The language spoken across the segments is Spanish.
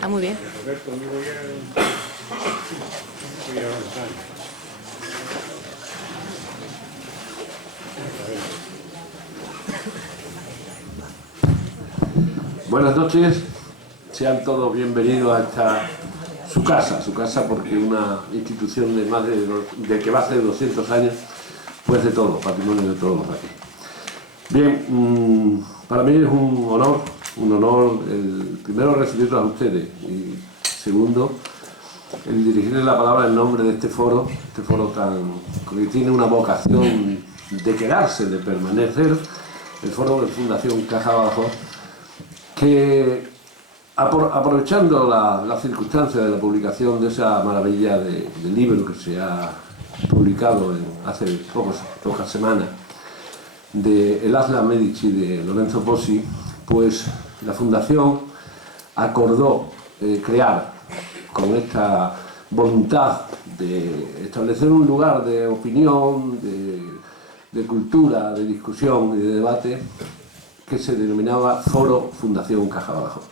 Está muy bien. Buenas noches, sean todos bienvenidos a esta su casa porque una institución de más de que va a ser 200 años, pues de todo, patrimonio de todos aquí. Bien, para mí es un honor el primero recibirlos a ustedes y segundo el dirigirles la palabra en nombre de este foro que tiene una vocación de quedarse, de permanecer, el foro de Fundación Caja Badajoz, que aprovechando la circunstancia de la publicación de esa maravilla de libro que se ha publicado hace pocas semanas, de El Asla Medici de Lorenzo Pozzi, pues la Fundación acordó crear, con esta voluntad de establecer un lugar de opinión, de cultura, de discusión y de debate, que se denominaba Foro Fundación Caja Badajoz.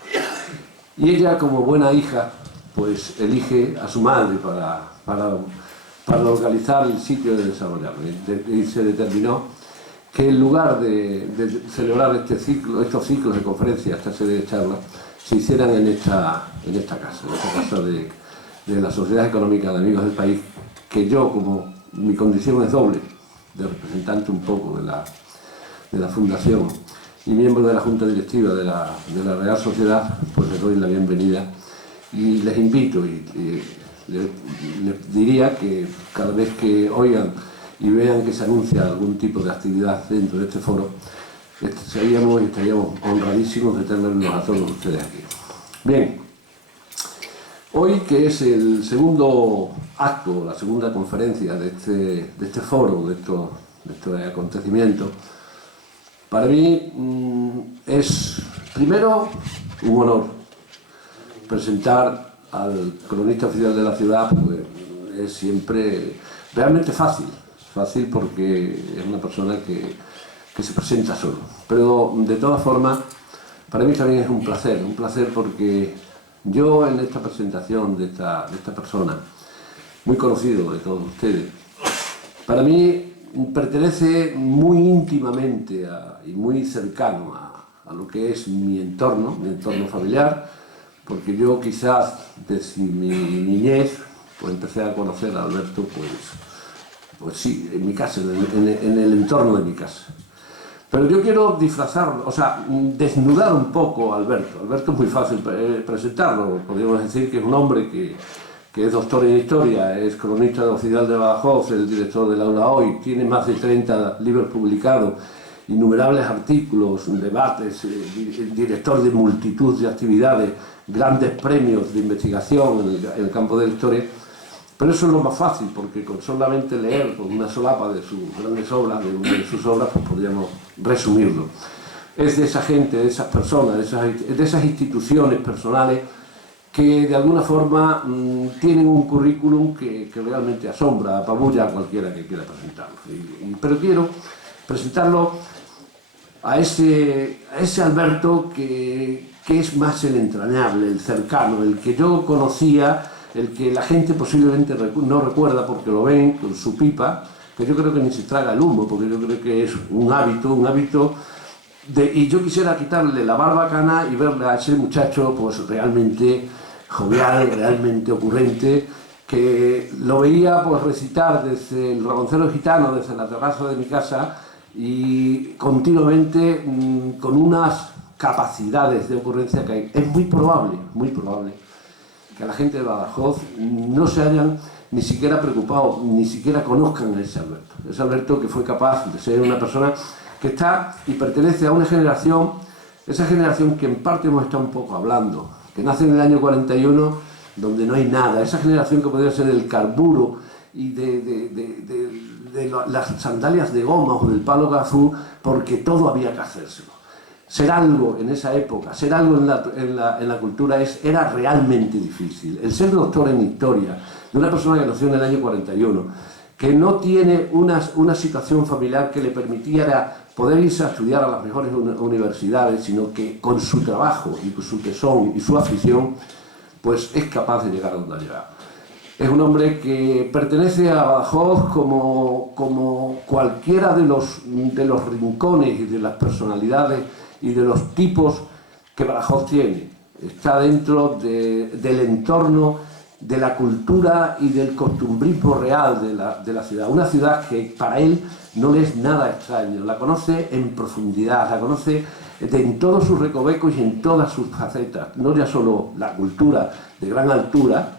Y ella, como buena hija, pues elige a su madre para localizar el sitio de desarrollarlo. Y se determinó que en lugar de celebrar estos ciclos de conferencias, esta serie de charlas, se hicieran en esta casa de la Sociedad Económica de Amigos del País, que yo, como mi condición es doble, de representante un poco de la Fundación y miembro de la Junta Directiva de la Real Sociedad, pues les doy la bienvenida y les invito y les diría que cada vez que oigan y vean que se anuncia algún tipo de actividad dentro de este foro, estaríamos honradísimos de tenerlos a todos ustedes aquí. Bien, hoy, que es el segundo acto, la segunda conferencia de este foro, de este acontecimiento, para mí es primero un honor presentar al cronista oficial de la ciudad, pues es siempre realmente fácil porque es una persona que se presenta solo. Pero de todas formas, para mí también es un placer porque yo en esta presentación de esta persona, muy conocido de todos ustedes, para mí pertenece muy íntimamente y muy cercano a lo que es mi entorno familiar, porque yo quizás desde mi niñez pues empecé a conocer a Alberto pues sí, en mi casa, en el entorno de mi casa. Pero yo quiero desnudar un poco a Alberto. Alberto es muy fácil presentarlo, podríamos decir que es un hombre que es doctor en Historia, es cronista oficial de Badajoz, el director del Aula Hoy, tiene más de 30 libros publicados, innumerables artículos, debates, director de multitud de actividades, grandes premios de investigación en el campo de la historia. Pero eso es lo más fácil, porque con solamente leer con una solapa de sus grandes obras, de una de sus obras, pues podríamos resumirlo. Es de esa gente, de esas personas, de esas instituciones personales que de alguna forma tienen un currículum que realmente asombra, apabulla a cualquiera que quiera presentarlo. Pero quiero presentarlo a ese Alberto que es más el entrañable, el cercano, el que yo conocía, el que la gente posiblemente no recuerda porque lo ven con su pipa, que yo creo que ni se traga el humo, porque yo creo que es un hábito y yo quisiera quitarle la barbacana y verle a ese muchacho pues realmente jovial, realmente ocurrente, que lo veía pues recitar desde el Raboncero Gitano, desde la terraza de mi casa, y continuamente con unas capacidades de ocurrencia que es muy probable que a la gente de Badajoz no se hayan ni siquiera preocupado, ni siquiera conozcan a ese Alberto que fue capaz de ser una persona que está y pertenece a una generación, esa generación que en parte hemos estado un poco hablando, que nace en el año 41, donde no hay nada, esa generación que podría ser el carburo y de las sandalias de goma o del palo gazú, porque todo había que hacérselo. Ser algo en esa época, ser algo en la cultura era realmente difícil. El ser doctor en historia de una persona que nació en el año 41, que no tiene una situación familiar que le permitiera poder irse a estudiar a las mejores universidades, sino que con su trabajo y con su tesón y su afición pues es capaz de llegar a donde ha llegado. Es un hombre que pertenece a Badajoz como cualquiera de los rincones y de las personalidades y de los tipos que Badajoz tiene. Está dentro del entorno de la cultura y del costumbrismo real de la ciudad. Una ciudad que para él no le es nada extraño, la conoce en profundidad, la conoce en todos sus recovecos y en todas sus facetas. No ya solo la cultura de gran altura,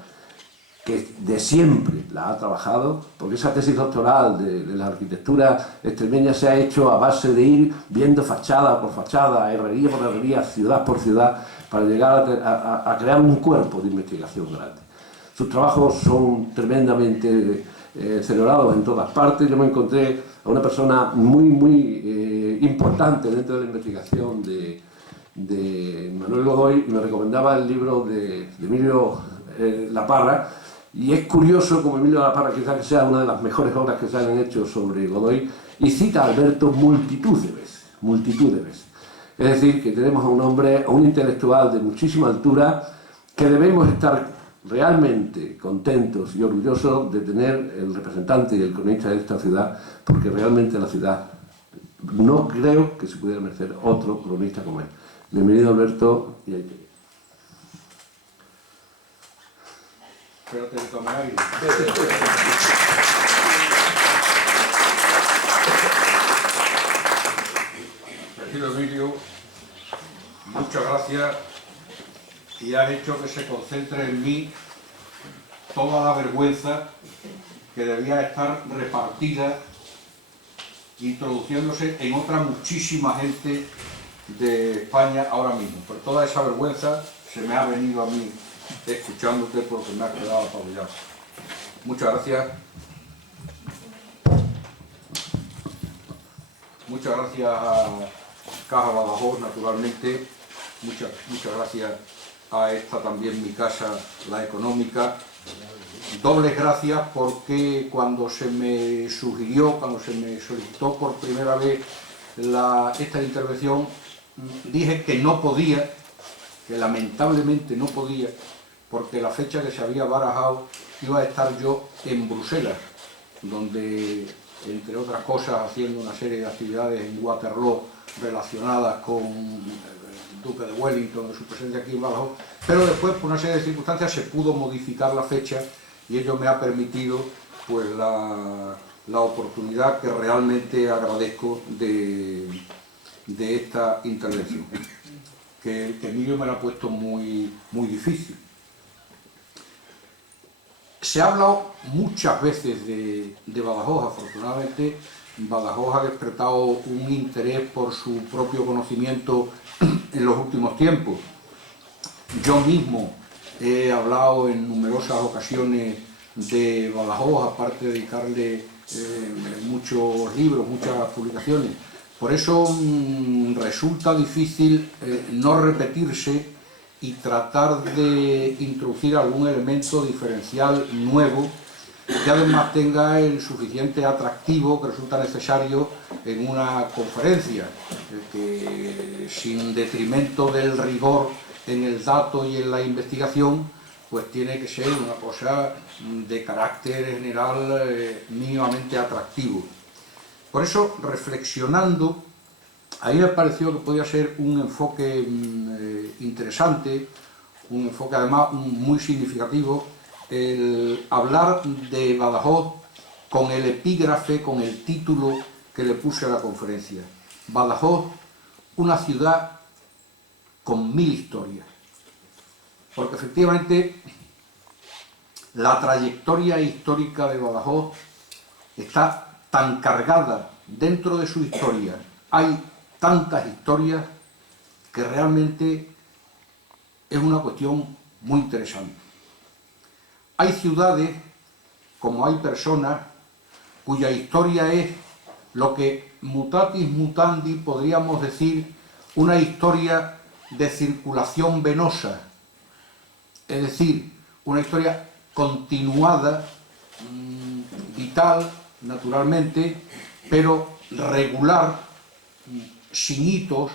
que de siempre la ha trabajado, porque esa tesis doctoral de la arquitectura extremeña se ha hecho a base de ir viendo fachada por fachada, herrería por herrería, ciudad por ciudad, para llegar a crear un cuerpo de investigación grande. Sus trabajos son tremendamente celebrados en todas partes. Yo me encontré a una persona muy importante dentro de la investigación de Manuel Godoy y me recomendaba el libro de Emilio La Parra. Y es curioso como Emilio La Parra, quizás que sea una de las mejores obras que se han hecho sobre Godoy, y cita a Alberto multitud de veces. Es decir, que tenemos a un hombre, a un intelectual de muchísima altura, que debemos estar realmente contentos y orgullosos de tener el representante y el cronista de esta ciudad, porque realmente la ciudad no creo que se pudiera merecer otro cronista como él. Bienvenido, Alberto, y ahí te... Espérate que tome aire. Querido Emilio, muchas gracias, y has hecho que se concentre en mí toda la vergüenza que debía estar repartida, introduciéndose en otra muchísima gente de España ahora mismo. Pero toda esa vergüenza se me ha venido a mí escuchándote, porque me ha quedado apabullado. Muchas gracias. Muchas gracias a Caja Badajoz, naturalmente. Muchas gracias a esta también, mi casa, la económica. Dobles gracias porque cuando se me sugirió, cuando se me solicitó por primera vez esta intervención, dije que no podía, que lamentablemente no podía, porque la fecha que se había barajado iba a estar yo en Bruselas, donde, entre otras cosas, haciendo una serie de actividades en Waterloo relacionadas con el Duque de Wellington, su presencia aquí en Badajoz, pero después, por una serie de circunstancias, se pudo modificar la fecha y ello me ha permitido pues la oportunidad que realmente agradezco de esta intervención, que Emilio me la ha puesto muy difícil. Se ha hablado muchas veces de Badajoz. Afortunadamente, Badajoz ha despertado un interés por su propio conocimiento en los últimos tiempos. Yo mismo he hablado en numerosas ocasiones de Badajoz, aparte de dedicarle muchos libros, muchas publicaciones. Por eso resulta difícil no repetirse y tratar de introducir algún elemento diferencial nuevo que además tenga el suficiente atractivo que resulta necesario en una conferencia, que sin detrimento del rigor en el dato y en la investigación, pues tiene que ser una cosa de carácter general mínimamente atractivo. Por eso, reflexionando, a mí me pareció que podía ser un enfoque interesante, un enfoque además muy significativo, el hablar de Badajoz con el epígrafe, con el título que le puse a la conferencia. Badajoz, una ciudad con 1000 historias. Porque efectivamente la trayectoria histórica de Badajoz está tan cargada dentro de su historia. Hay tantas historias que realmente es una cuestión muy interesante. Hay ciudades, como hay personas, cuya historia es lo que mutatis mutandi podríamos decir una historia de circulación venosa, es decir, una historia continuada, vital, naturalmente, pero regular, sin hitos,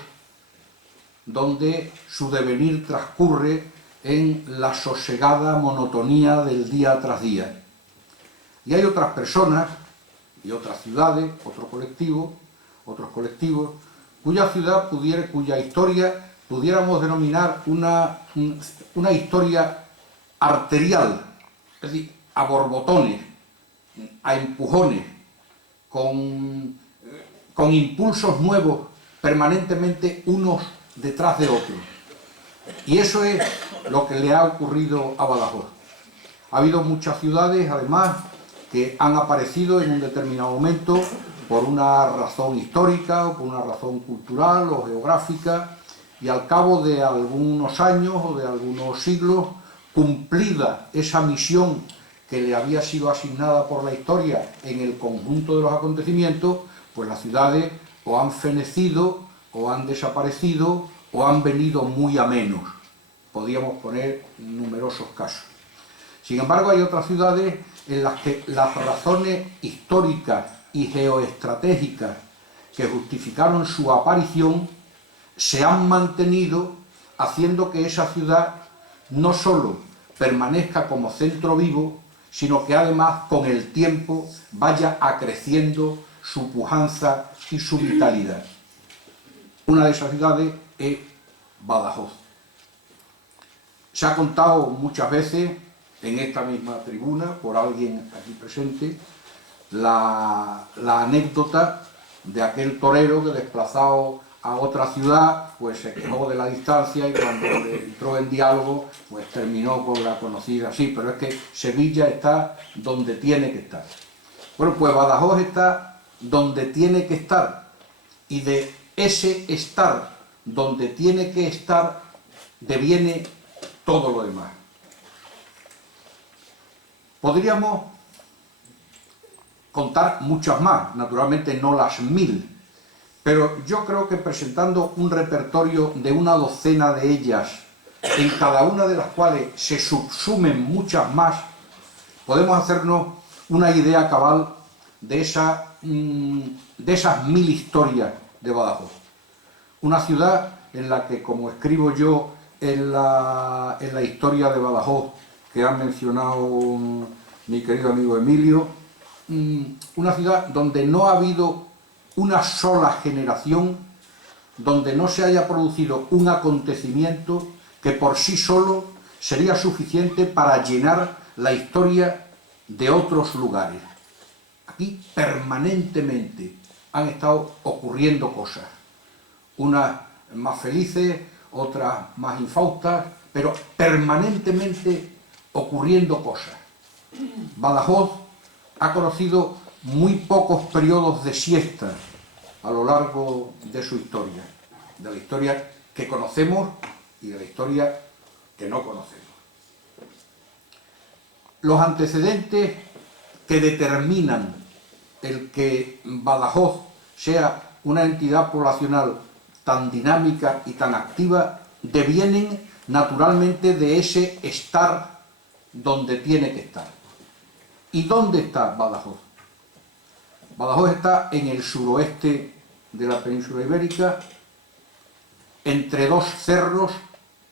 donde su devenir transcurre en la sosegada monotonía del día tras día. Y hay otras personas y otras ciudades, otros colectivos, cuya historia pudiéramos denominar una historia arterial, es decir, a borbotones, a empujones, con impulsos nuevos permanentemente unos detrás de otros. Y eso es lo que le ha ocurrido a Badajoz. Ha habido muchas ciudades, además, que han aparecido en un determinado momento por una razón histórica o por una razón cultural o geográfica, y al cabo de algunos años o de algunos siglos, cumplida esa misión que le había sido asignada por la historia en el conjunto de los acontecimientos, pues las ciudades o han fenecido, o han desaparecido, o han venido muy a menos. Podríamos poner numerosos casos. Sin embargo, hay otras ciudades en las que las razones históricas y geoestratégicas que justificaron su aparición se han mantenido, haciendo que esa ciudad no solo permanezca como centro vivo, sino que además con el tiempo vaya acreciendo su pujanza y su vitalidad. Una de esas ciudades es Badajoz. Se ha contado muchas veces en esta misma tribuna, por alguien aquí presente, la anécdota de aquel torero que, desplazado a otra ciudad, pues se quejó de la distancia, y cuando entró en diálogo, pues terminó con la conocida: sí, pero es que Sevilla está donde tiene que estar. Bueno, pues Badajoz está donde tiene que estar, y de ese estar donde tiene que estar deviene todo lo demás. Podríamos contar muchas más, naturalmente no las 1000, pero yo creo que presentando un repertorio de una docena de ellas, en cada una de las cuales se subsumen muchas más, podemos hacernos una idea cabal de esas 1000 historias de Badajoz. Una ciudad en la que, como escribo yo en la historia de Badajoz, que ha mencionado mi querido amigo Emilio, una ciudad donde no ha habido una sola generación, donde no se haya producido un acontecimiento que por sí solo sería suficiente para llenar la historia de otros lugares. Aquí permanentemente han estado ocurriendo cosas, unas más felices, otras más infaustas, pero permanentemente ocurriendo cosas. Badajoz ha conocido muy pocos periodos de siesta a lo largo de su historia, de la historia que conocemos y de la historia que no conocemos. Los antecedentes que determinan el que Badajoz sea una entidad poblacional tan dinámica y tan activa devienen naturalmente de ese estar donde tiene que estar. ¿Y dónde está Badajoz? Badajoz está en el suroeste de la península ibérica, entre dos cerros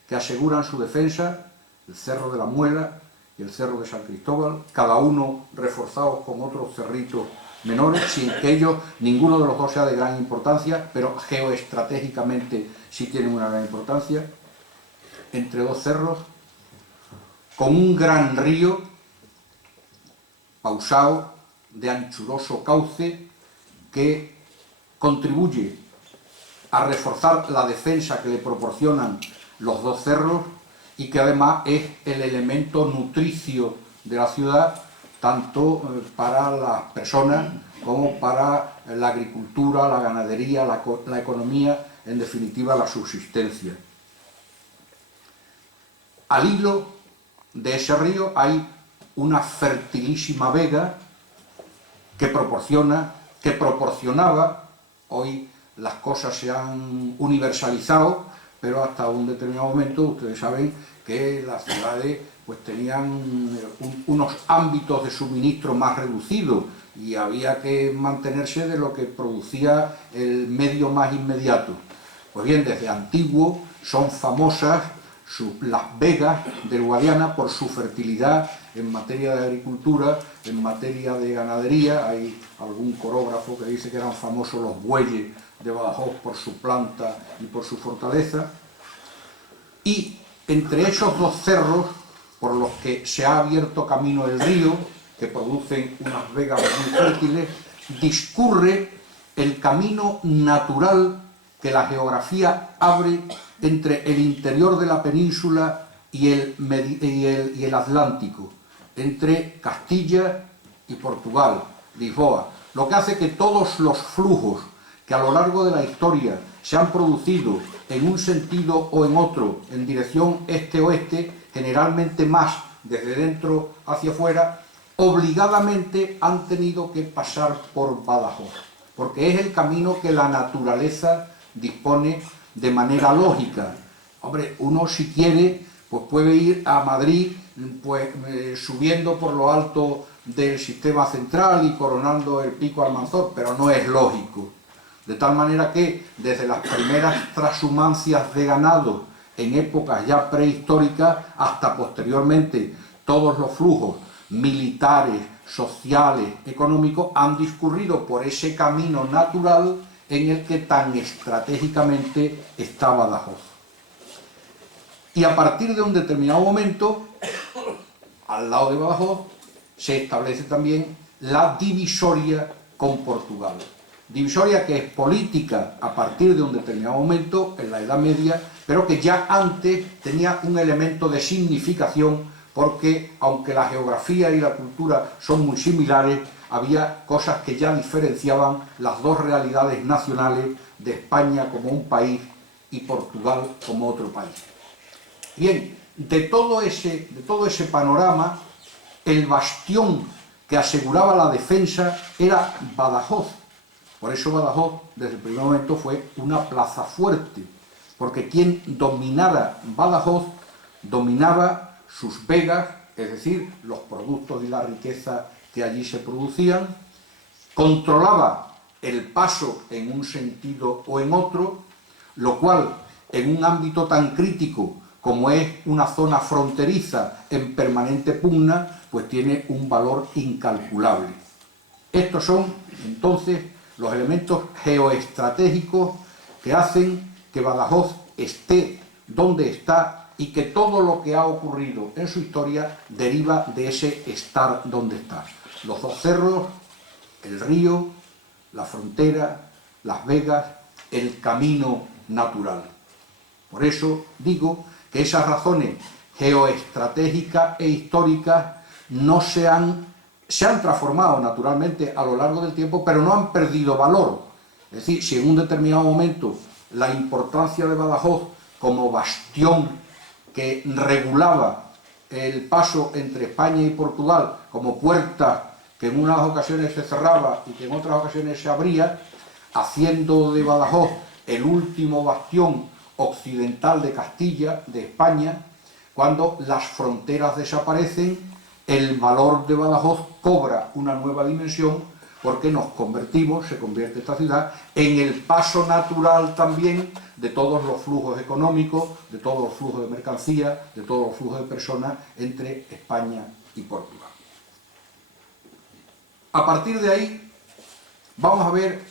que aseguran su defensa, el Cerro de la Muela y el Cerro de San Cristóbal, cada uno reforzados con otros cerritos menores, sin que ellos, ninguno de los dos sea de gran importancia, pero geoestratégicamente sí tienen una gran importancia, entre dos cerros, con un gran río pausado, de anchuroso cauce, que contribuye a reforzar la defensa que le proporcionan los dos cerros, y que además es el elemento nutricio de la ciudad, tanto para las personas como para la agricultura, la ganadería, la economía, en definitiva la subsistencia. Al hilo de ese río hay una fertilísima vega que proporcionaba, hoy las cosas se han universalizado, pero hasta un determinado momento ustedes saben que las ciudades pues tenían unos ámbitos de suministro más reducidos y había que mantenerse de lo que producía el medio más inmediato. Pues bien, desde antiguo son famosas las vegas del Guadiana por su fertilidad en materia de agricultura, en materia de ganadería. Hay algún corógrafo que dice que eran famosos los bueyes de Badajoz por su planta y por su fortaleza. Y entre esos dos cerros, por los que se ha abierto camino el río, que producen unas vegas muy fértiles, discurre el camino natural que la geografía abre entre el interior de la península y el Atlántico, entre Castilla y Portugal, Lisboa, lo que hace que todos los flujos que a lo largo de la historia se han producido en un sentido o en otro, en dirección este-oeste, generalmente más desde dentro hacia afuera, obligadamente han tenido que pasar por Badajoz, porque es el camino que la naturaleza dispone de manera lógica. Hombre, uno si quiere, pues puede ir a Madrid, pues subiendo por lo alto del sistema central y coronando el pico Almanzor, pero no es lógico. De tal manera que desde las primeras trashumancias de ganado en épocas ya prehistóricas hasta posteriormente todos los flujos militares, sociales, económicos han discurrido por ese camino natural en el que tan estratégicamente está Badajoz. Y a partir de un determinado momento, al lado de Badajoz, se establece también la divisoria con Portugal. Divisoria que es política a partir de un determinado momento, en la Edad Media, pero que ya antes tenía un elemento de significación, porque aunque la geografía y la cultura son muy similares, había cosas que ya diferenciaban las dos realidades nacionales de España como un país y Portugal como otro país. Bien, de todo ese panorama, el bastión que aseguraba la defensa era Badajoz. Por eso Badajoz, desde el primer momento, fue una plaza fuerte, porque quien dominara Badajoz, dominaba sus vegas, es decir, los productos y la riqueza que allí se producían, controlaba el paso en un sentido o en otro, lo cual, en un ámbito tan crítico como es una zona fronteriza en permanente pugna, pues tiene un valor incalculable. Estos son, entonces, los elementos geoestratégicos que hacen que Badajoz esté donde está y que todo lo que ha ocurrido en su historia deriva de ese estar donde está. Los dos cerros, el río, la frontera, las vegas, el camino natural. Por eso digo que esas razones geoestratégicas e históricas no se han transformado naturalmente a lo largo del tiempo, pero no han perdido valor. Es decir, si en un determinado momento la importancia de Badajoz como bastión que regulaba el paso entre España y Portugal, como puerta que en unas ocasiones se cerraba y que en otras ocasiones se abría, haciendo de Badajoz el último bastión occidental de Castilla, de España, cuando las fronteras desaparecen, el valor de Badajoz cobra una nueva dimensión, porque se convierte esta ciudad en el paso natural también de todos los flujos económicos, de todos los flujos de mercancías, de todos los flujos de personas entre España y Portugal. A partir de ahí vamos a ver,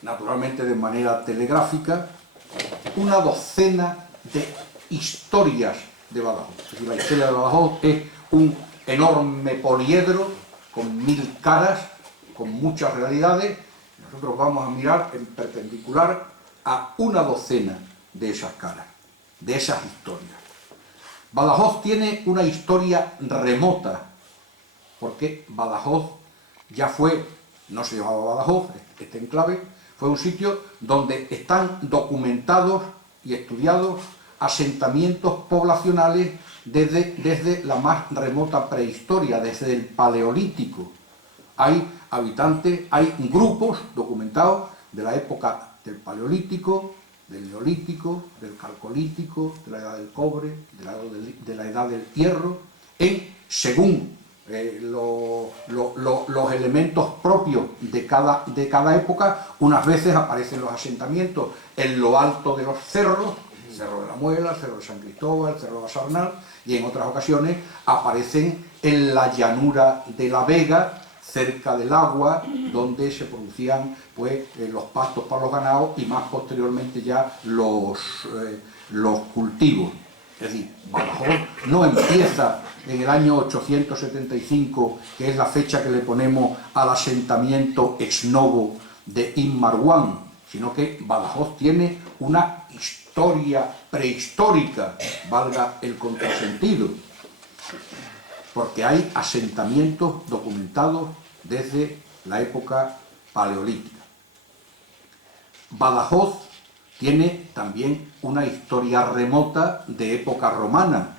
naturalmente de manera telegráfica, una docena de historias de Badajoz. Es decir, la historia de Badajoz es un enorme poliedro con 1000 caras, con muchas realidades. Nosotros vamos a mirar en perpendicular a una docena de esas caras, de esas historias. Badajoz tiene una historia remota, porque Badajoz ya fue, no se llamaba Badajoz, este enclave, fue un sitio donde están documentados y estudiados asentamientos poblacionales desde la más remota prehistoria, desde el Paleolítico. Hay habitantes, hay grupos documentados de la época del Paleolítico, del Neolítico, del Calcolítico, de la Edad del Cobre, de la Edad del Hierro, según los elementos propios de cada época. Unas veces aparecen los asentamientos en lo alto de los cerros Cerro de la Muela, el Cerro de San Cristóbal, el Cerro de Basarnal, y en otras ocasiones aparecen en la llanura de la Vega, cerca del agua, donde se producían pues, los pastos para los ganados y más posteriormente ya los cultivos. Es decir, Badajoz no empieza en el año 875, que es la fecha que le ponemos al asentamiento ex novo de Immarwan, sino que Badajoz tiene una historia prehistórica, valga el contrasentido, porque hay asentamientos documentados desde la época paleolítica. Badajoz tiene también una historia remota de época romana,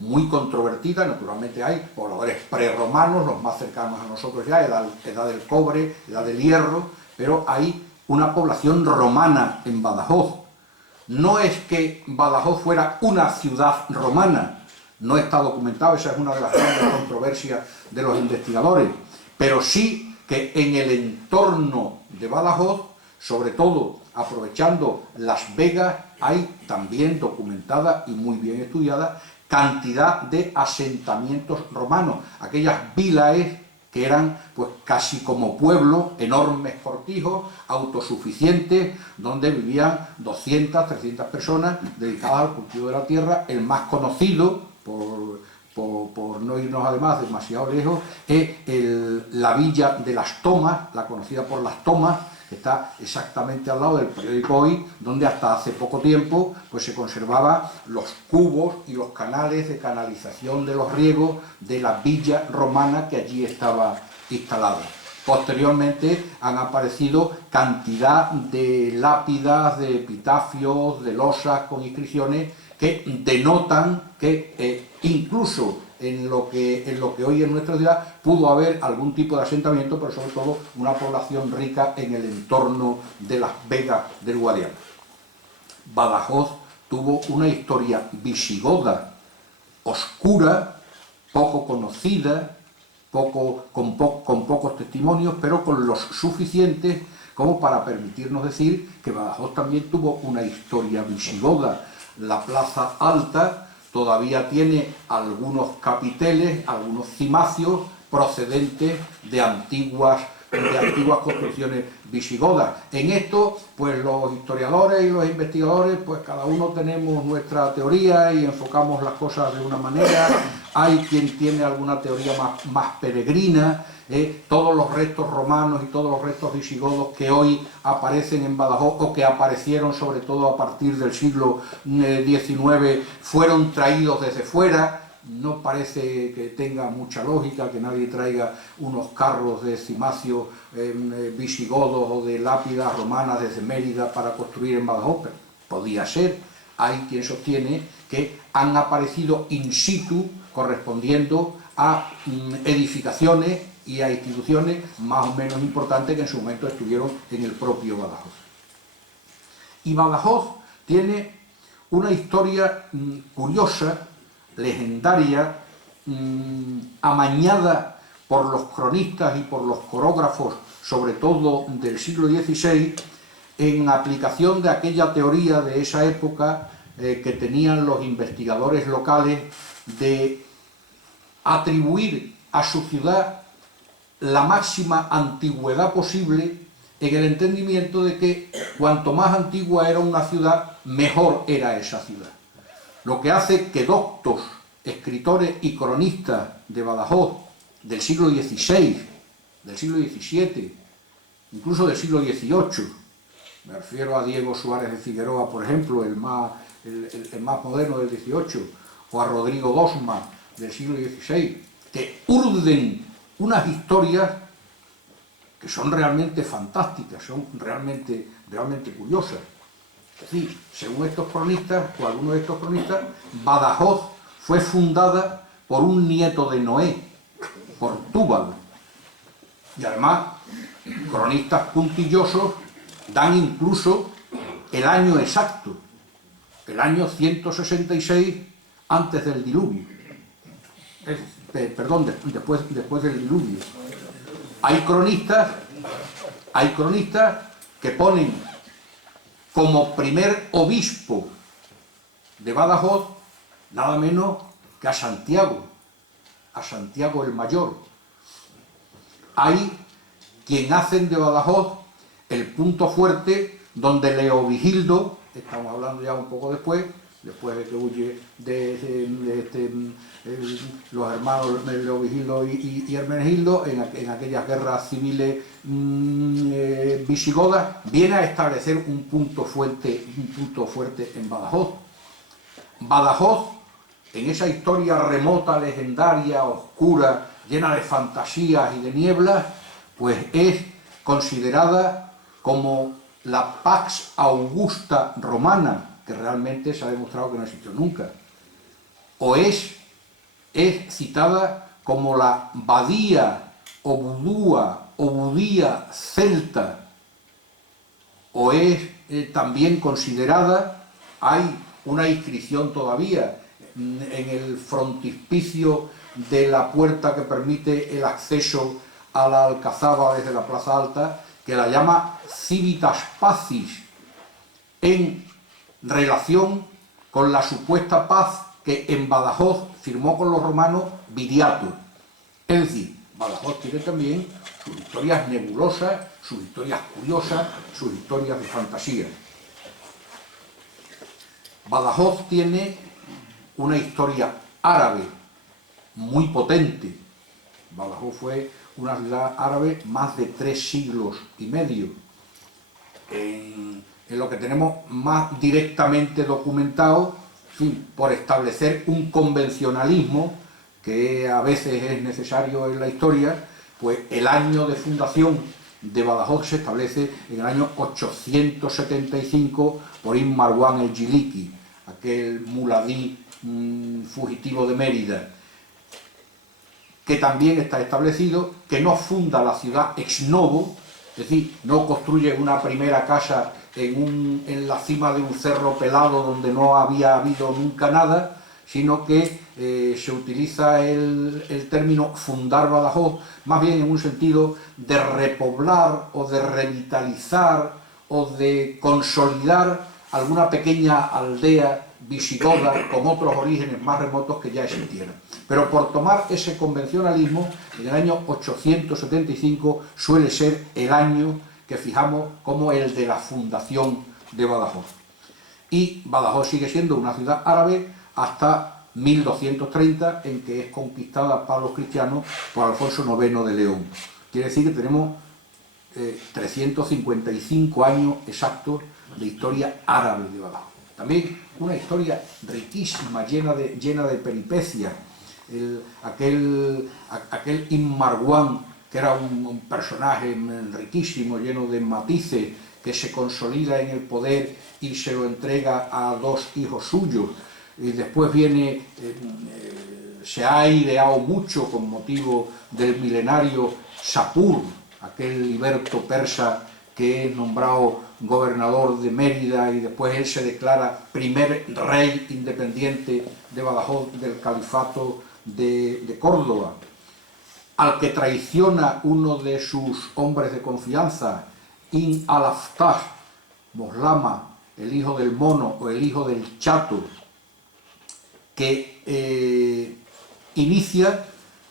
muy controvertida. Naturalmente hay pobladores prerromanos, los más cercanos a nosotros ya, edad del cobre, edad del hierro, pero hay una población romana en Badajoz. No es que Badajoz fuera una ciudad romana, no está documentado, esa es una de las grandes controversias de los investigadores, pero sí que en el entorno de Badajoz, sobre todo aprovechando las vegas, hay también documentada y muy bien estudiada cantidad de asentamientos romanos, aquellas vilaes que eran pues casi como pueblo, enormes cortijos, autosuficientes, donde vivían 200, 300 personas dedicadas al cultivo de la tierra. El más conocido, por no irnos además demasiado lejos, es la villa de las Tomas, la conocida por las Tomas, que está exactamente al lado del periódico Hoy, donde hasta hace poco tiempo pues, se conservaban los cubos y los canales de canalización de los riegos de la villa romana que allí estaba instalada. Posteriormente han aparecido cantidad de lápidas, de epitafios, de losas con inscripciones que denotan que incluso en lo que hoy es nuestra ciudad pudo haber algún tipo de asentamiento, pero sobre todo una población rica en el entorno de las vegas del Guadiana. Badajoz tuvo una historia visigoda, oscura, poco conocida, con pocos testimonios, pero con los suficientes como para permitirnos decir que Badajoz también tuvo una historia visigoda. La Plaza Alta todavía tiene algunos capiteles, algunos cimacios procedentes de antiguas construcciones visigodas. En esto, pues los historiadores y los investigadores, pues cada uno tenemos nuestra teoría y enfocamos las cosas de una manera. Hay quien tiene alguna teoría más peregrina. Todos los restos romanos y todos los restos visigodos que hoy aparecen en Badajoz o que aparecieron sobre todo a partir del siglo XIX fueron traídos desde fuera. No parece que tenga mucha lógica que nadie traiga unos carros de cimacios visigodos o de lápidas romanas desde Mérida para construir en Badajoz, pero podía ser. Hay quien sostiene que han aparecido in situ correspondiendo a edificaciones y a instituciones más o menos importantes que en su momento estuvieron en el propio Badajoz. Y Badajoz tiene una historia curiosa, legendaria, amañada por los cronistas y por los corógrafos, sobre todo del siglo XVI, en aplicación de aquella teoría de esa época que tenían los investigadores locales de atribuir a su ciudad la máxima antigüedad posible, en el entendimiento de que cuanto más antigua era una ciudad, mejor era esa ciudad. Lo que hace que doctos, escritores y cronistas de Badajoz del siglo XVI, del siglo XVII, incluso del siglo XVIII, me refiero a Diego Suárez de Figueroa, por ejemplo, el más moderno del XVIII, o a Rodrigo Dosma del siglo XVI, que urden unas historias que son realmente fantásticas, son realmente curiosas. Es decir, según estos cronistas, o algunos de estos cronistas, Badajoz fue fundada por un nieto de Noé, por Túbal. Y además, cronistas puntillosos dan incluso el año exacto, el año 166 antes del diluvio. Después del diluvio. Hay cronistas que ponen como primer obispo de Badajoz nada menos que a Santiago el Mayor. Hay quien hacen de Badajoz el punto fuerte donde Leovigildo, estamos hablando ya un poco después de que huye los hermanos Leovigildo y Hermenegildo en aquellas guerras civiles visigodas, viene a establecer un punto fuerte en Badajoz. Badajoz, en esa historia remota, legendaria, oscura, llena de fantasías y de nieblas, pues es considerada como la Pax Augusta romana, que realmente se ha demostrado que no existió nunca, o es citada como la Badía o Budía celta, o es también considerada, hay una inscripción todavía en el frontispicio de la puerta que permite el acceso a la Alcazaba desde la Plaza Alta, que la llama Civitas Pacis, en relación con la supuesta paz que en Badajoz firmó con los romanos Viriatur. Es decir, Badajoz tiene también sus historias nebulosas, sus historias curiosas, sus historias de fantasía. Badajoz tiene una historia árabe muy potente. Badajoz fue una ciudad árabe más de 3 siglos y medio. En lo que tenemos más directamente documentado, en fin, por establecer un convencionalismo que a veces es necesario en la historia, pues el año de fundación de Badajoz se establece en el año 875 por Ibn Marwan el-Jiliki, aquel muladí fugitivo de Mérida, que también está establecido que no funda la ciudad ex novo, es decir, no construye una primera casa en la cima de un cerro pelado donde no había habido nunca nada, sino que se utiliza el término fundar Badajoz más bien en un sentido de repoblar o de revitalizar o de consolidar alguna pequeña aldea visigoda con otros orígenes más remotos que ya existieran. Pero por tomar ese convencionalismo, en el año 875 suele ser el año que fijamos como el de la fundación de Badajoz. Y Badajoz sigue siendo una ciudad árabe hasta 1230, en que es conquistada para los cristianos por Alfonso IX de León. Quiere decir que tenemos 355 años exactos de historia árabe de Badajoz. También una historia riquísima, llena de peripecias. Aquel Ibn Marwan, que era un personaje riquísimo, lleno de matices, que se consolida en el poder y se lo entrega a 2 hijos suyos, y después viene, se ha aireado mucho con motivo del milenario Sapur, aquel liberto persa que es nombrado gobernador de Mérida y después él se declara primer rey independiente de Badajoz del califato de Córdoba, al que traiciona uno de sus hombres de confianza, Ibn al-Aftah, Moslama, el hijo del mono o el hijo del chato, que inicia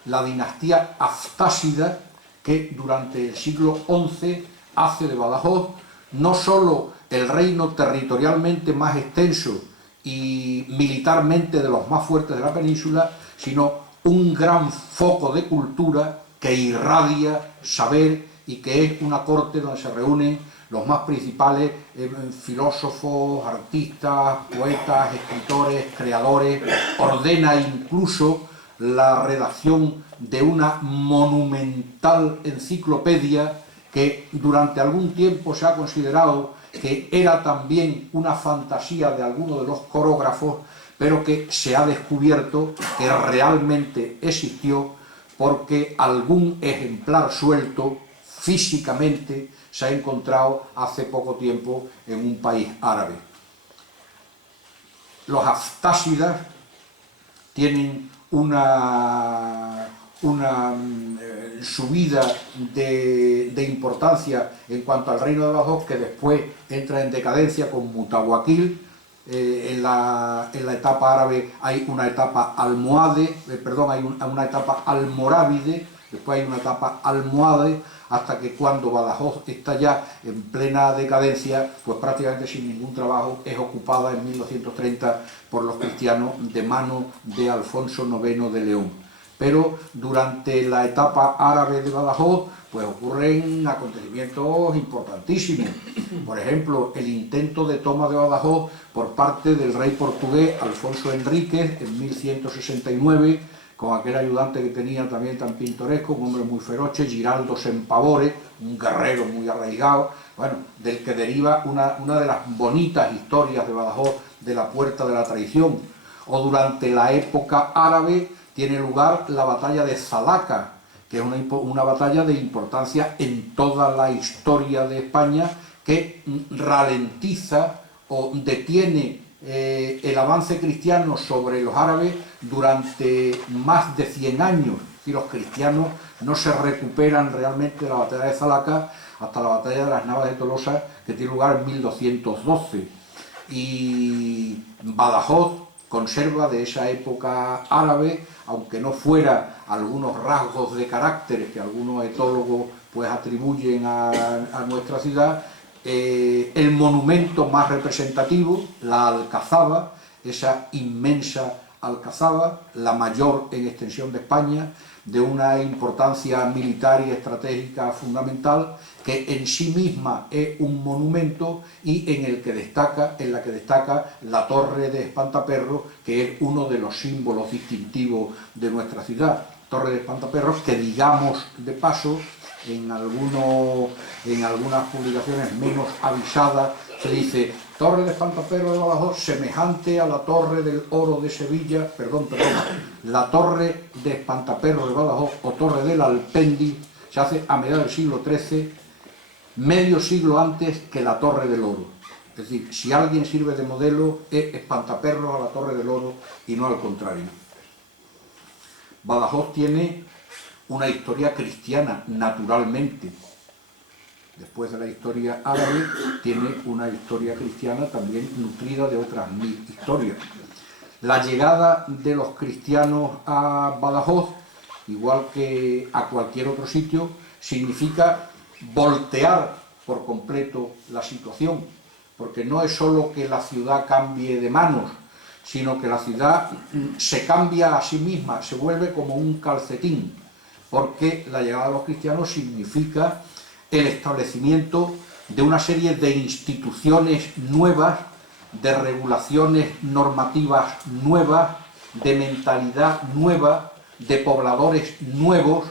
la dinastía aftásida que durante el siglo XI hace de Badajoz no solo el reino territorialmente más extenso y militarmente de los más fuertes de la península, sino un gran foco de cultura que irradia saber y que es una corte donde se reúnen los más principales filósofos, artistas, poetas, escritores, creadores. Ordena incluso la redacción de una monumental enciclopedia que durante algún tiempo se ha considerado que era también una fantasía de alguno de los corógrafos, pero que se ha descubierto que realmente existió porque algún ejemplar suelto físicamente se ha encontrado hace poco tiempo en un país árabe. Los aftásidas tienen una subida de importancia en cuanto al reino de Badajoz, que después entra en decadencia con Mutawakkil, en la etapa árabe hay una etapa almohade, hay una etapa almorávide, después hay una etapa almohade, hasta que cuando Badajoz está ya en plena decadencia, pues prácticamente sin ningún trabajo, es ocupada en 1230 por los cristianos de mano de Alfonso IX de León. Pero durante la etapa árabe de Badajoz, pues ocurren acontecimientos importantísimos. Por ejemplo, el intento de toma de Badajoz por parte del rey portugués Alfonso Enríquez en 1169, con aquel ayudante que tenía también tan pintoresco, un hombre muy feroz, Giraldo Sempavore, un guerrero muy arraigado, bueno, del que deriva una de las bonitas historias de Badajoz, de la Puerta de la Traición. O durante la época árabe tiene lugar la batalla de Zalaca, que es una batalla de importancia en toda la historia de España, que ralentiza o detiene el avance cristiano sobre los árabes durante más de 100 años. Y los cristianos no se recuperan realmente de la batalla de Zalaca hasta la batalla de las Navas de Tolosa, que tiene lugar en 1212. Y Badajoz conserva de esa época árabe, aunque no fuera algunos rasgos de carácter que algunos etólogos pues atribuyen a nuestra ciudad, el monumento más representativo, la Alcazaba, esa inmensa Alcazaba, la mayor en extensión de España, de una importancia militar y estratégica fundamental, que en sí misma es un monumento y en la que destaca la Torre de Espantaperros, que es uno de los símbolos distintivos de nuestra ciudad. Torre de Espantaperros, que digamos de paso, en algunas publicaciones menos avisadas se dice Torre de Espantaperros de Badajoz semejante a la Torre del Oro de Sevilla, la Torre de Espantaperros de Badajoz o Torre del Alpendi se hace a mediados del siglo XIII, medio siglo antes que la Torre del Oro. Es decir, si alguien sirve de modelo es Espantaperros a la Torre del Oro y no al contrario. Badajoz tiene una historia cristiana, naturalmente. Después de la historia árabe, tiene una historia cristiana también nutrida de otras 1000 historias. La llegada de los cristianos a Badajoz, igual que a cualquier otro sitio, significa voltear por completo la situación, porque no es solo que la ciudad cambie de manos, sino que la ciudad se cambia a sí misma, se vuelve como un calcetín, porque la llegada de los cristianos significa el establecimiento de una serie de instituciones nuevas, de regulaciones normativas nuevas, de mentalidad nueva, de pobladores nuevos.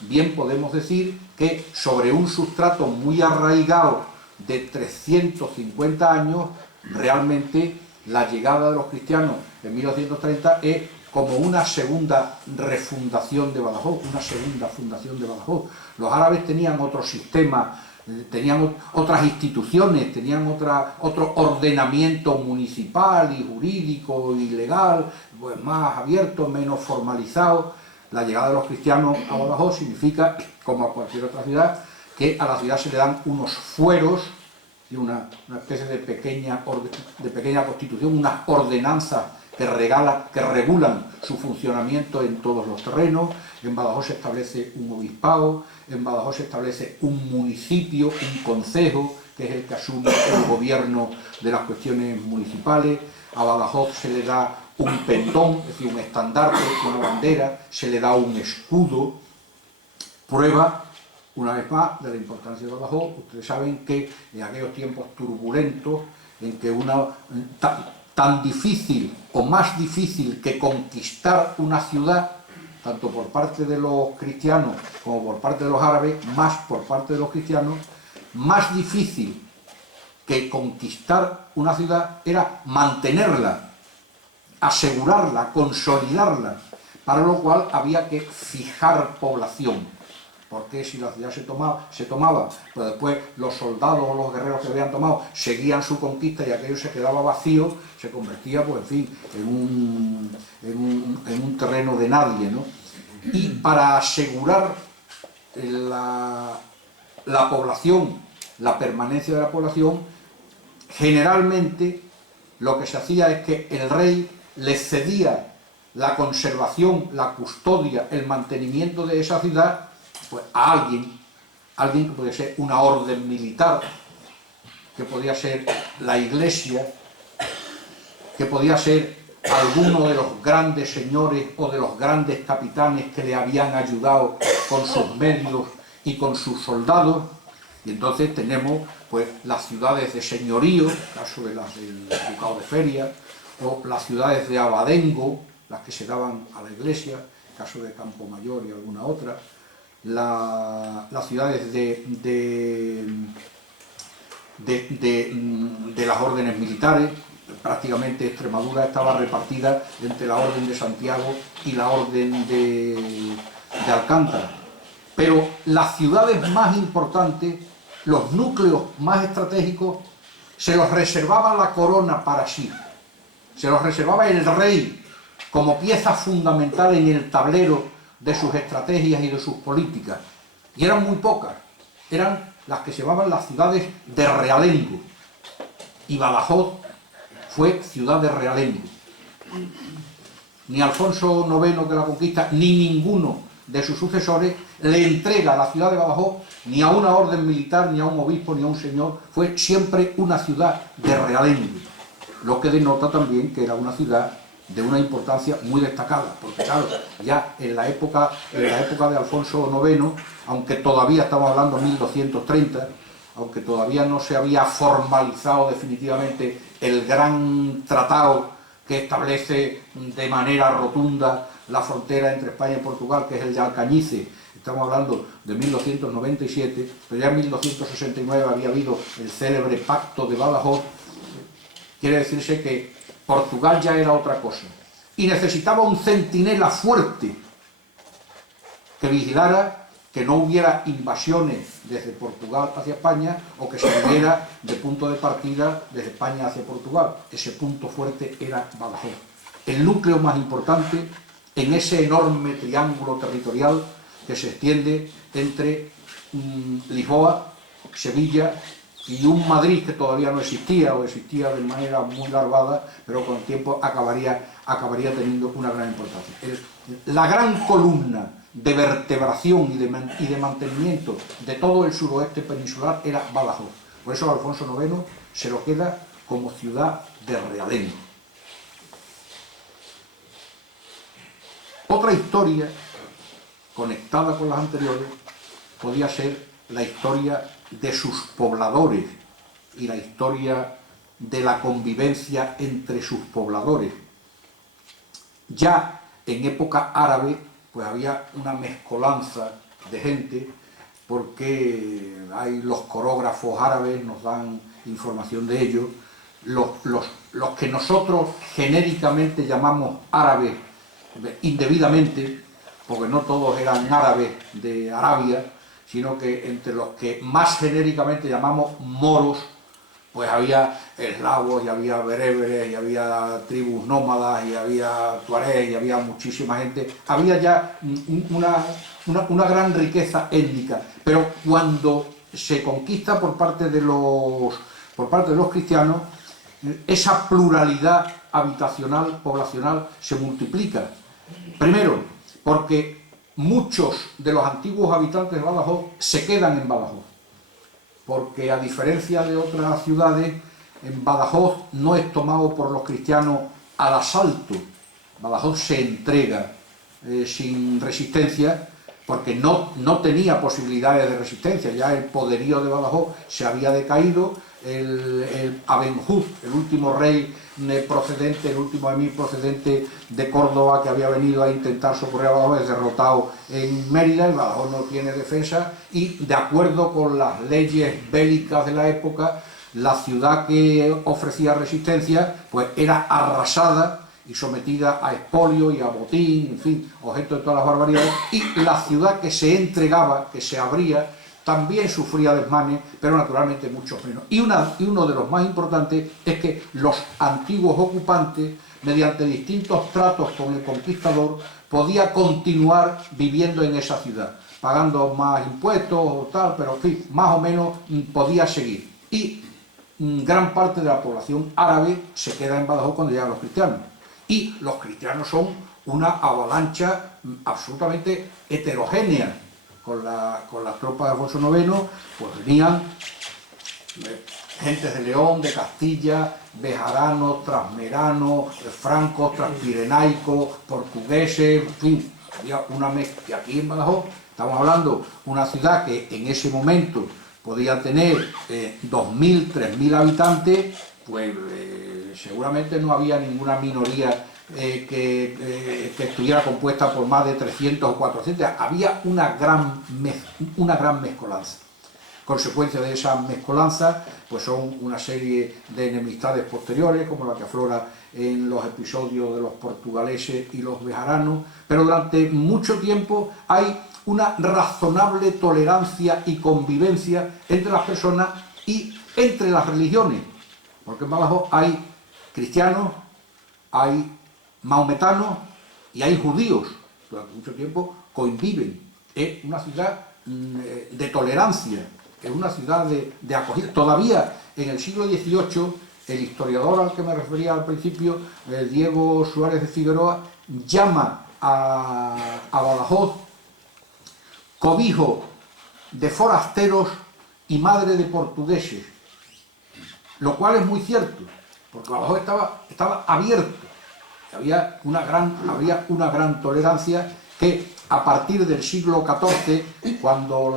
Bien podemos decir que sobre un sustrato muy arraigado de 350 años, realmente la llegada de los cristianos en 1230 es como una segunda refundación de Badajoz, una segunda fundación de Badajoz. Los árabes tenían otro sistema, tenían otras instituciones, tenían otro ordenamiento municipal y jurídico y legal, pues más abierto, menos formalizado. La llegada de los cristianos a Badajoz significa, como a cualquier otra ciudad, que a la ciudad se le dan unos fueros y una especie de pequeña constitución, unas ordenanzas que regulan su funcionamiento en todos los terrenos. En Badajoz se establece un obispado, en Badajoz se establece un municipio, un concejo, que es el que asume el gobierno de las cuestiones municipales. A Badajoz se le da un pendón, es decir, un estandarte, una bandera, se le da un escudo, prueba, una vez más, de la importancia de Badajoz. Ustedes saben que en aquellos tiempos turbulentos, en que tan difícil o más difícil que conquistar una ciudad, tanto por parte de los cristianos como por parte de los árabes, más por parte de los cristianos, más difícil que conquistar una ciudad era mantenerla, asegurarla, consolidarla, para lo cual había que fijar población. Porque si la ciudad se tomaba, pero después los soldados o los guerreros que habían tomado seguían su conquista y aquello se quedaba vacío, se convertía, pues en fin, en un terreno de nadie, ¿no? Y para asegurar la población, la permanencia de la población, generalmente lo que se hacía es que el rey le cedía la conservación, la custodia, el mantenimiento de esa ciudad, pues a alguien que podía ser una orden militar, que podía ser la iglesia, que podía ser alguno de los grandes señores o de los grandes capitanes que le habían ayudado con sus medios y con sus soldados. Y entonces tenemos pues las ciudades de señorío, caso de las del Ducado de Feria, o las ciudades de abadengo, las que se daban a la iglesia, caso de Campomayor y alguna otra, las ciudades de las órdenes militares. Prácticamente Extremadura estaba repartida entre la Orden de Santiago y la Orden de Alcántara. Pero las ciudades más importantes, los núcleos más estratégicos, se los reservaba la corona para sí. Se los reservaba el rey como pieza fundamental en el tablero de sus estrategias y de sus políticas. Y eran muy pocas. Eran las que se llamaban las ciudades de realengo. Y Badajoz fue ciudad de realengo. Ni Alfonso IX, que la conquista, ni ninguno de sus sucesores le entrega la ciudad de Badajoz ni a una orden militar, ni a un obispo, ni a un señor. Fue siempre una ciudad de realengo, lo que denota también que era una ciudad de una importancia muy destacada, porque claro, ya en la época de Alfonso IX, aunque todavía estamos hablando de 1230, aunque todavía no se había formalizado definitivamente el gran tratado que establece de manera rotunda la frontera entre España y Portugal, que es el de Alcañices. Estamos hablando de 1297, pero ya en 1269 había habido el célebre Pacto de Badajoz. Quiere decirse que Portugal ya era otra cosa. Y necesitaba un centinela fuerte que vigilara que no hubiera invasiones desde Portugal hacia España o que sirviera de punto de partida desde España hacia Portugal. Ese punto fuerte era Badajoz. El núcleo más importante en ese enorme triángulo territorial que se extiende entre Lisboa, Sevilla y un Madrid que todavía no existía o existía de manera muy larvada, pero con el tiempo acabaría teniendo una gran importancia. La gran columna de vertebración y de mantenimiento de todo el suroeste peninsular era Badajoz. Por eso Alfonso IX se lo queda como ciudad de realengo. Otra historia conectada con las anteriores podía ser la historia de sus pobladores y la historia de la convivencia entre sus pobladores. Ya en época árabe pues había una mezcolanza de gente, porque hay los corógrafos árabes, nos dan información de ello. Los que nosotros genéricamente llamamos árabes indebidamente, porque no todos eran árabes de Arabia, sino que entre los que más genéricamente llamamos moros, pues había eslavos, y había bereberes, y había tribus nómadas, y había tuareg, y había muchísima gente. Había ya una gran riqueza étnica, pero cuando se conquista por parte de los cristianos, esa pluralidad habitacional, poblacional, se multiplica. Primero, porque muchos de los antiguos habitantes de Badajoz se quedan en Badajoz, porque a diferencia de otras ciudades, en Badajoz no es tomado por los cristianos al asalto. Badajoz se entrega sin resistencia, porque no tenía posibilidades de resistencia. Ya el poderío de Badajoz se había decaído. El Abenhud, el último rey procedente, el último emir procedente de Córdoba, que había venido a intentar socorrer a Badajoz, es derrotado en Mérida, y Badajoz no tiene defensa, y de acuerdo con las leyes bélicas de la época, la ciudad que ofrecía resistencia pues era arrasada y sometida a expolio y a botín, en fin, objeto de todas las barbaridades, y la ciudad que se entregaba, que se abría, también sufría desmanes, pero naturalmente mucho menos. Y uno de los más importantes es que los antiguos ocupantes, mediante distintos tratos con el conquistador, podía continuar viviendo en esa ciudad, pagando más impuestos o tal, pero en fin, más o menos podía seguir. Y gran parte de la población árabe se queda en Badajoz cuando llegan los cristianos. Y los cristianos son una avalancha absolutamente heterogénea. Con las tropas de Alfonso IX, pues venían gentes de León, de Castilla, bejaranos, transmeranos, francos, transpirenaicos, portugueses, en fin, había una mezcla. Y aquí en Badajoz estamos hablando de una ciudad que en ese momento podía tener 2.000, 3.000 habitantes, pues seguramente no había ninguna minoría que estuviera compuesta por más de 300 o 400, había una gran mezcolanza. Consecuencia de esa mezcolanza pues son una serie de enemistades posteriores, como la que aflora en los episodios de los portugaleses y los bejaranos, pero durante mucho tiempo hay una razonable tolerancia y convivencia entre las personas y entre las religiones, porque en Badajoz hay cristianos, hay maometanos y hay judíos, durante mucho tiempo conviven. Es una ciudad de tolerancia, es una ciudad de acogida. Todavía en el siglo XVIII, el historiador al que me refería al principio, Diego Suárez de Figueroa, llama a Badajoz cobijo de forasteros y madre de portugueses, lo cual es muy cierto, porque Badajoz estaba abierto. Había una gran tolerancia que a partir del siglo XIV, cuando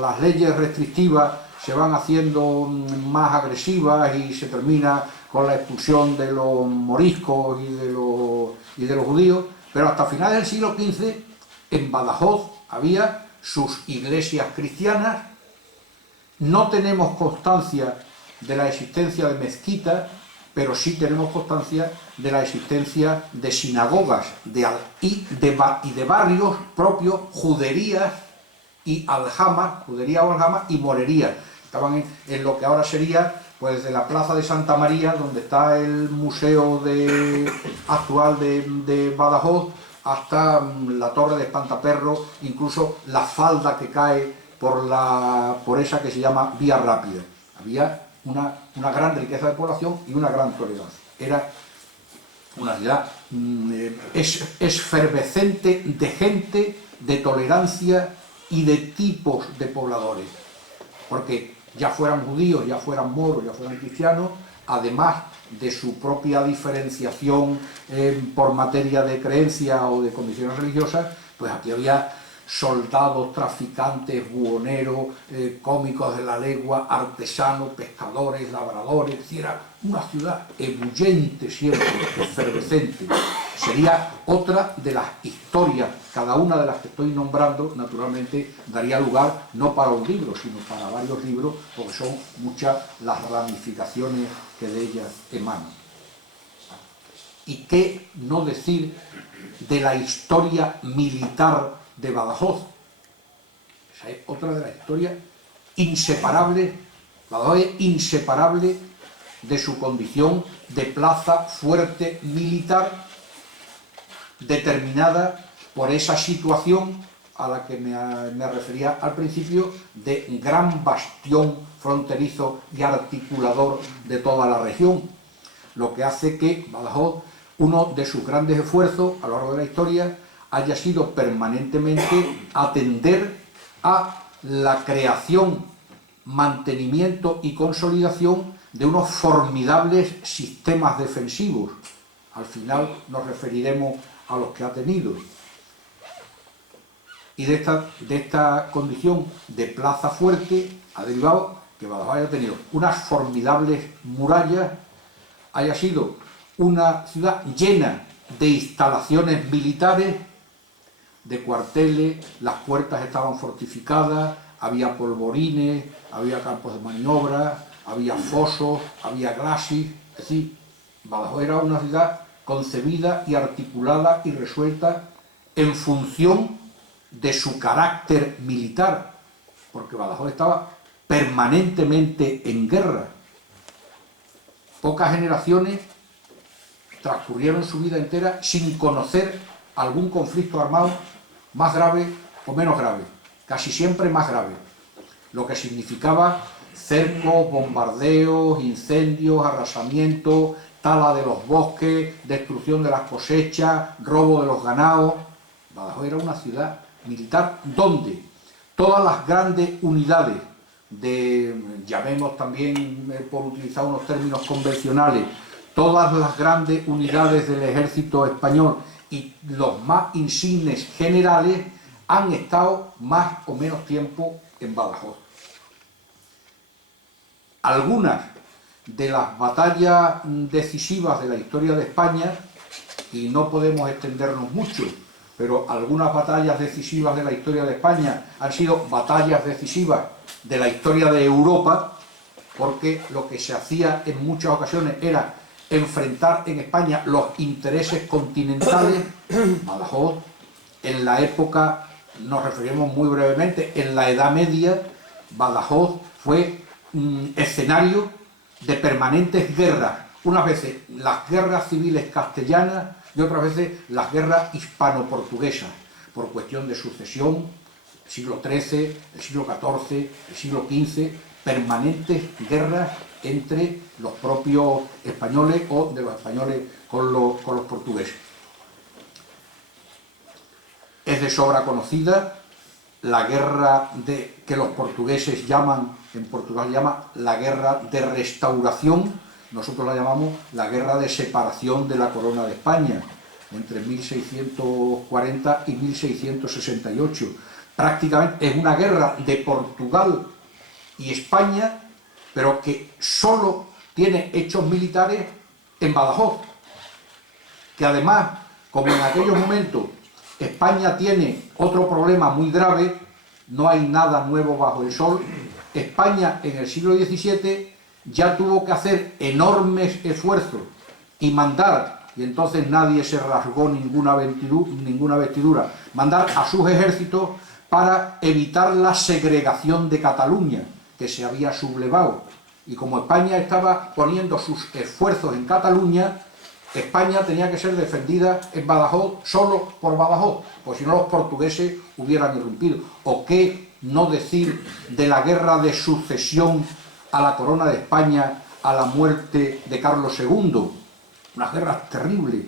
las leyes restrictivas se van haciendo más agresivas y se termina con la expulsión de los moriscos y de los judíos, pero hasta finales del siglo XV en Badajoz había sus iglesias cristianas. No tenemos constancia de la existencia de mezquitas, pero sí tenemos constancia de la existencia de sinagogas y de barrios propios, juderías y aljamas, judería o aljama y morerías. Estaban en lo que ahora sería, pues desde la plaza de Santa María, donde está el museo actual de Badajoz, hasta la torre de Espantaperros, incluso la falda que cae por esa que se llama Vía Rápida. Había una gran riqueza de población y una gran tolerancia. Era una ciudad efervescente de gente, de tolerancia y de tipos de pobladores, porque ya fueran judíos, ya fueran moros, ya fueran cristianos, además de su propia diferenciación por materia de creencia o de condiciones religiosas, pues aquí había soldados, traficantes, buhoneros, cómicos de la legua, artesanos, pescadores, labradores. Es decir, era una ciudad ebullente siempre, efervescente. Sería otra de las historias, cada una de las que estoy nombrando, naturalmente daría lugar no para un libro, sino para varios libros, porque son muchas las ramificaciones que de ellas emanan. ¿Y qué no decir de la historia militar de Badajoz? Esa es otra de las historias inseparables. Badajoz es inseparable de su condición de plaza fuerte militar, determinada por esa situación a la que me refería al principio, de gran bastión fronterizo y articulador de toda la región, lo que hace que Badajoz, uno de sus grandes esfuerzos a lo largo de la historia, haya sido permanentemente atender a la creación, mantenimiento y consolidación de unos formidables sistemas defensivos. Al final nos referiremos a los que ha tenido. Y de esta condición de plaza fuerte ha derivado que Badajoz haya tenido unas formidables murallas, haya sido una ciudad llena de instalaciones militares, de cuarteles, las puertas estaban fortificadas, había polvorines, había campos de maniobra, había fosos, había glacis. Es decir, Badajoz era una ciudad concebida y articulada y resuelta en función de su carácter militar, porque Badajoz estaba permanentemente en guerra. Pocas generaciones transcurrieron su vida entera sin conocer algún conflicto armado más grave o menos grave, casi siempre más grave, lo que significaba cercos, bombardeos, incendios, arrasamientos, tala de los bosques, destrucción de las cosechas, robo de los ganados. Badajoz era una ciudad militar donde todas las grandes unidades llamemos también, por utilizar unos términos convencionales, todas las grandes unidades del ejército español y los más insignes generales han estado más o menos tiempo en Badajoz. Algunas de las batallas decisivas de la historia de España, y no podemos extendernos mucho, pero algunas batallas decisivas de la historia de España han sido batallas decisivas de la historia de Europa, porque lo que se hacía en muchas ocasiones era enfrentar en España los intereses continentales. Badajoz, en la época, nos referimos muy brevemente, en la Edad Media, Badajoz fue un escenario de permanentes guerras, unas veces las guerras civiles castellanas y otras veces las guerras hispano-portuguesas, por cuestión de sucesión, el siglo XIII, el siglo XIV, el siglo XV, permanentes guerras entre los propios españoles o de los españoles con los portugueses. Es de sobra conocida la guerra que los portugueses llaman, en Portugal llama la guerra de restauración, nosotros la llamamos la guerra de separación de la corona de España, entre 1640 y 1668. Prácticamente es una guerra de Portugal y España, pero que solo tiene hechos militares en Badajoz, que además, como en aquellos momentos España tiene otro problema muy grave, no hay nada nuevo bajo el sol. España en el siglo XVII ya tuvo que hacer enormes esfuerzos y mandar, y entonces nadie se rasgó ninguna vestidura, mandar a sus ejércitos para evitar la segregación de Cataluña, que se había sublevado. Y como España estaba poniendo sus esfuerzos en Cataluña, España tenía que ser defendida en Badajoz solo por Badajoz, pues si no los portugueses hubieran irrumpido. ¿O qué no decir de la guerra de sucesión a la corona de España a la muerte de Carlos II? Unas guerras terribles.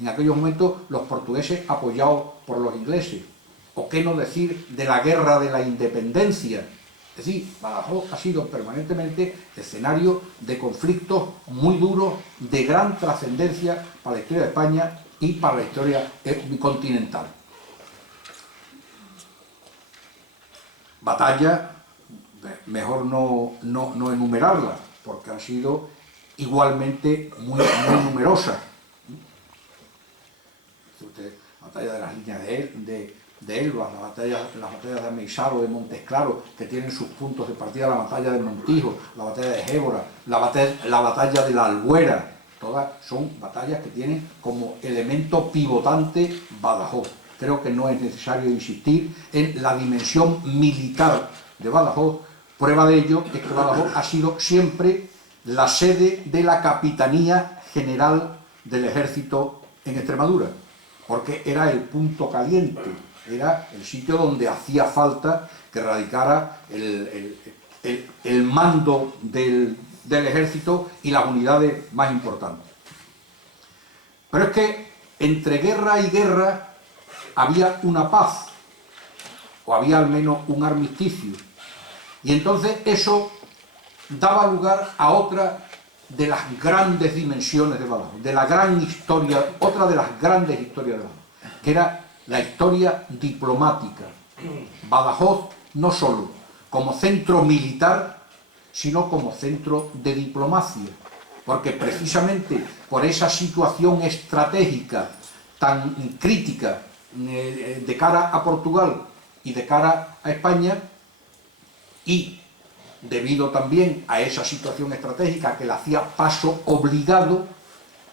En aquellos momentos los portugueses apoyados por los ingleses. ¿O qué no decir de la guerra de la independencia? Es decir, Badajoz ha sido permanentemente escenario de conflictos muy duros, de gran trascendencia para la historia de España y para la historia continental. Batallas, mejor no enumerarlas, porque han sido igualmente muy numerosas. La batalla de las líneas de Elba, las batallas de Ameizal, de Montes Claros, que tienen sus puntos de partida, la batalla de Montijo, la batalla de Gébora, la batalla de la Albuera, todas son batallas que tienen como elemento pivotante Badajoz. Creo que no es necesario insistir en la dimensión militar de Badajoz. Prueba de ello es que Badajoz ha sido siempre la sede de la Capitanía General del Ejército en Extremadura, porque era el punto caliente, era el sitio donde hacía falta que radicara el mando del ejército y las unidades más importantes. Pero es que entre guerra y guerra había una paz, o había al menos un armisticio, y entonces eso daba lugar a otra de las grandes dimensiones de Badajoz, de la gran historia, otra de las grandes historias de Badajoz, que era la historia diplomática. Badajoz no solo como centro militar, sino como centro de diplomacia, porque precisamente por esa situación estratégica tan crítica de cara a Portugal y de cara a España, y debido también a esa situación estratégica que la hacía paso obligado,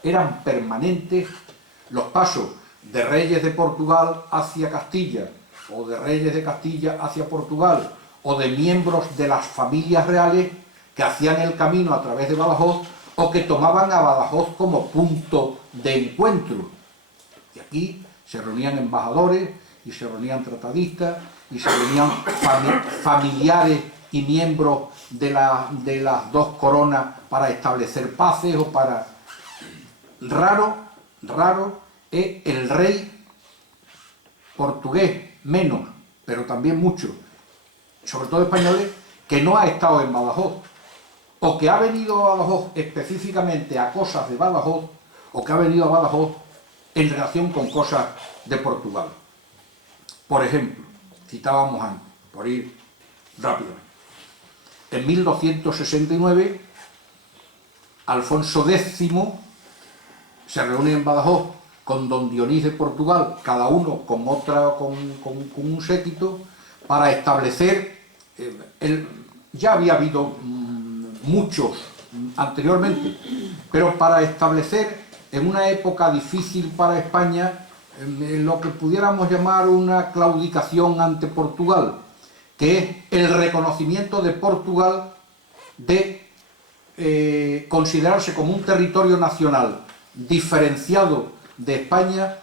eran permanentes los pasos de reyes de Portugal hacia Castilla, o de reyes de Castilla hacia Portugal, o de miembros de las familias reales que hacían el camino a través de Badajoz, o que tomaban a Badajoz como punto de encuentro. Y aquí se reunían embajadores, y se reunían tratadistas, y se reunían familiares y miembros de las dos coronas para establecer paces o para... Raro es el rey portugués, menos, pero también mucho, sobre todo españoles, que no ha estado en Badajoz, o que ha venido a Badajoz específicamente a cosas de Badajoz, o que ha venido a Badajoz en relación con cosas de Portugal. Por ejemplo, citábamos antes, por ir rápidamente, en 1269 Alfonso X se reúne en Badajoz con don Dionís de Portugal, cada uno con un séquito, para establecer, ya había habido muchos anteriormente, pero para establecer en una época difícil para España lo que pudiéramos llamar una claudicación ante Portugal, que es el reconocimiento de Portugal de considerarse como un territorio nacional diferenciado de España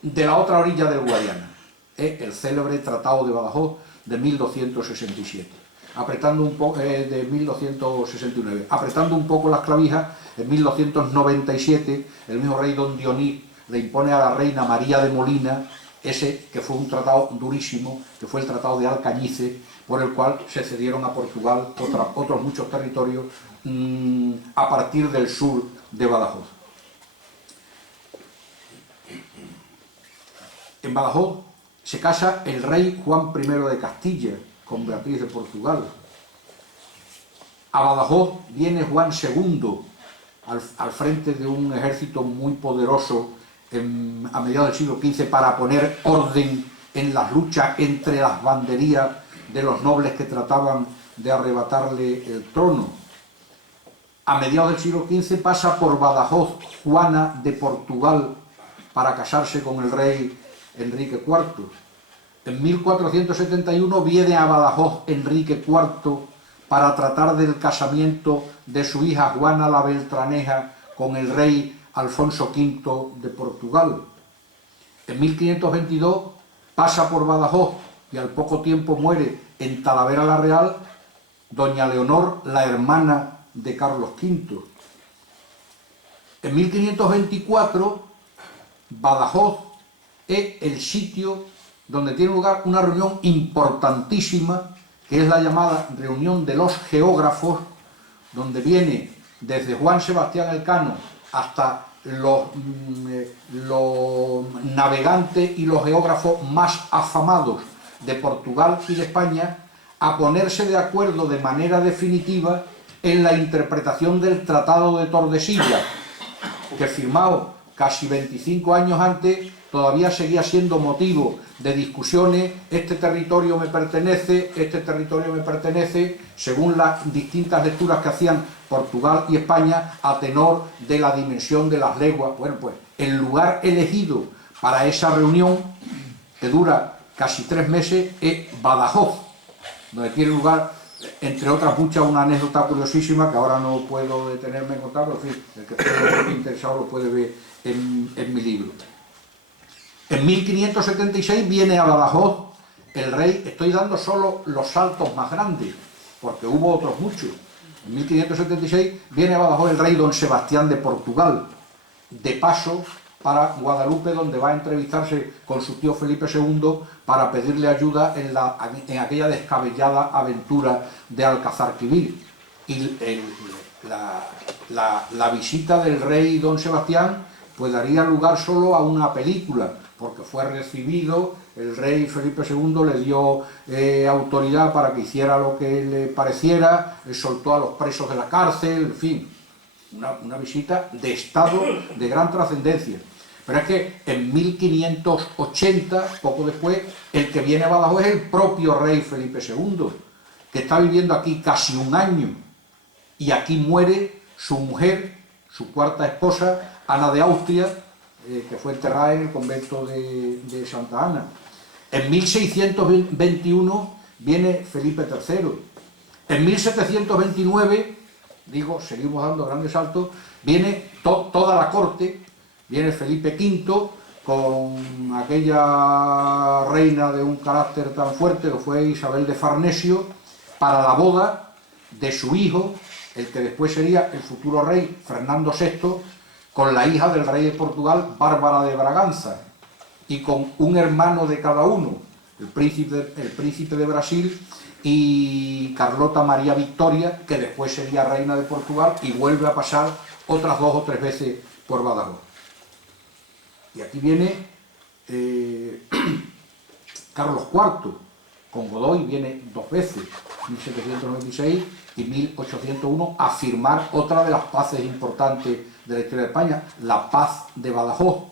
de la otra orilla del Guadiana, el célebre Tratado de Badajoz de 1267, apretando un poco de 1269, apretando un poco las clavijas. En 1297 el mismo rey don Dionís le impone a la reina María de Molina ese que fue un tratado durísimo, que fue el Tratado de Alcañices, por el cual se cedieron a Portugal otros muchos territorios a partir del sur de Badajoz. En Badajoz se casa el rey Juan I de Castilla con Beatriz de Portugal. A Badajoz viene Juan II al frente de un ejército muy poderoso a mediados del siglo XV para poner orden en las luchas entre las banderías de los nobles que trataban de arrebatarle el trono. A mediados del siglo XV pasa por Badajoz Juana de Portugal para casarse con el rey Enrique IV. En 1471 viene a Badajoz Enrique IV para tratar del casamiento de su hija Juana la Beltraneja con el rey Alfonso V de Portugal. En 1522 pasa por Badajoz y al poco tiempo muere en Talavera la Real doña Leonor, la hermana de Carlos V. En 1524 Badajoz es el sitio donde tiene lugar una reunión importantísima, que es la llamada reunión de los geógrafos, donde viene desde Juan Sebastián Elcano hasta los navegantes y los geógrafos más afamados de Portugal y de España a ponerse de acuerdo de manera definitiva en la interpretación del Tratado de Tordesillas, que firmado casi 25 años antes todavía seguía siendo motivo de discusiones. Este territorio me pertenece, según las distintas lecturas que hacían Portugal y España a tenor de la dimensión de las leguas. Bueno, pues el lugar elegido para esa reunión, que dura casi 3 meses, es Badajoz, donde tiene lugar, entre otras muchas, una anécdota curiosísima que ahora no puedo detenerme en contar, pero en fin, el que esté interesado lo puede ver en mi libro. En 1576 viene a Badajoz el rey, estoy dando solo los saltos más grandes, porque hubo otros muchos. En 1576 viene a Badajoz el rey don Sebastián de Portugal, de paso para Guadalupe, donde va a entrevistarse con su tío Felipe II para pedirle ayuda en aquella descabellada aventura de Alcazarquivir. Y la visita del rey don Sebastián pues daría lugar solo a una película, porque fue recibido, el rey Felipe II le dio autoridad para que hiciera lo que le pareciera, soltó a los presos de la cárcel, en fin, una visita de Estado de gran trascendencia. Pero es que en 1580, poco después, el que viene a Badajoz es el propio rey Felipe II, que está viviendo aquí casi 1 año, y aquí muere su mujer, su cuarta esposa, Ana de Austria, que fue enterrada en el convento de Santa Ana. En 1621 viene Felipe III. En 1729, seguimos dando grandes saltos, viene toda la corte, viene Felipe V con aquella reina de un carácter tan fuerte que fue Isabel de Farnesio, para la boda de su hijo, el que después sería el futuro rey Fernando VI, con la hija del rey de Portugal, Bárbara de Braganza, y con un hermano de cada uno, el príncipe de Brasil y Carlota María Victoria, que después sería reina de Portugal y vuelve a pasar otras 2 o 3 veces por Badajoz. Y aquí viene Carlos IV, con Godoy viene 2 veces, 1796 y 1801, a firmar otra de las paces importantes de la historia de España, la paz de Badajoz,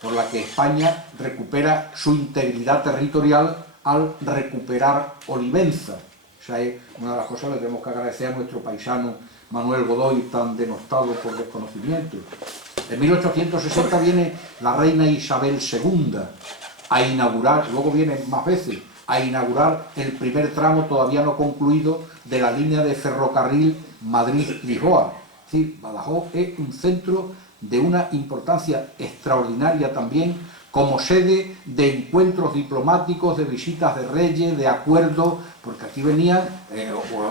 por la que España recupera su integridad territorial al recuperar Olivenza. O sea, es una de las cosas que le tenemos que agradecer a nuestro paisano Manuel Godoy, tan denostado por desconocimiento. En 1860 viene la reina Isabel II a inaugurar, luego viene más veces, a inaugurar el primer tramo todavía no concluido de la línea de ferrocarril Madrid-Lisboa. Es decir, Badajoz es un centro de una importancia extraordinaria también como sede de encuentros diplomáticos, de visitas de reyes, de acuerdos, porque aquí venían,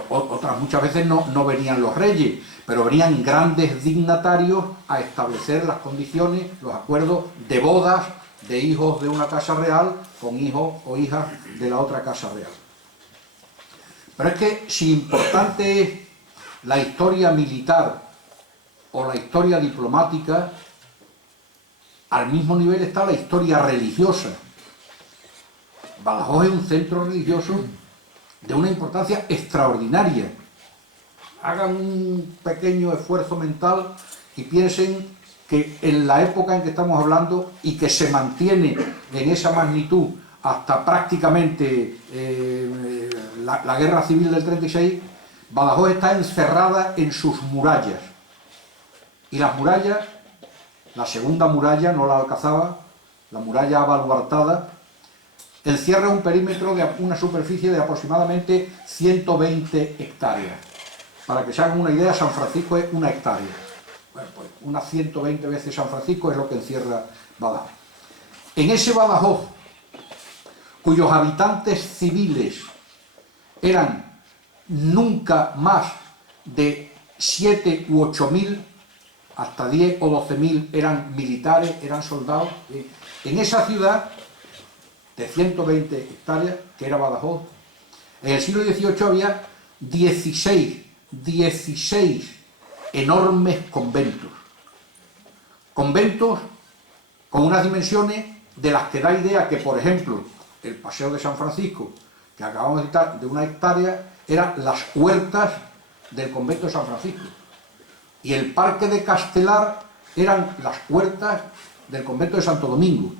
otras muchas veces no venían los reyes, pero venían grandes dignatarios a establecer las condiciones, los acuerdos de bodas de hijos de una casa real con hijos o hijas de la otra casa real. Pero es que si importante es la historia militar o la historia diplomática, al mismo nivel está la historia religiosa. Badajoz es un centro religioso de una importancia extraordinaria. Hagan un pequeño esfuerzo mental y piensen que en la época en que estamos hablando y que se mantiene en esa magnitud hasta prácticamente la guerra civil del 36, Badajoz está encerrada en sus murallas. Y las murallas, la segunda muralla, no la Alcazaba, la muralla abaluartada, encierra un perímetro de una superficie de aproximadamente 120 hectáreas. Para que se hagan una idea, San Francisco es 1 hectárea. Bueno, pues unas 120 veces San Francisco es lo que encierra Badajoz. En ese Badajoz, cuyos habitantes civiles eran nunca más de 7 u 8.000, hasta 10 o 12.000 eran militares, eran soldados. En esa ciudad de 120 hectáreas, que era Badajoz, en el siglo XVIII había 16 enormes conventos. Conventos con unas dimensiones de las que da idea que, por ejemplo, el Paseo de San Francisco, que acabamos de citar, de 1 hectárea, eran las huertas del convento de San Francisco. Y el Parque de Castelar eran las huertas del convento de Santo Domingo.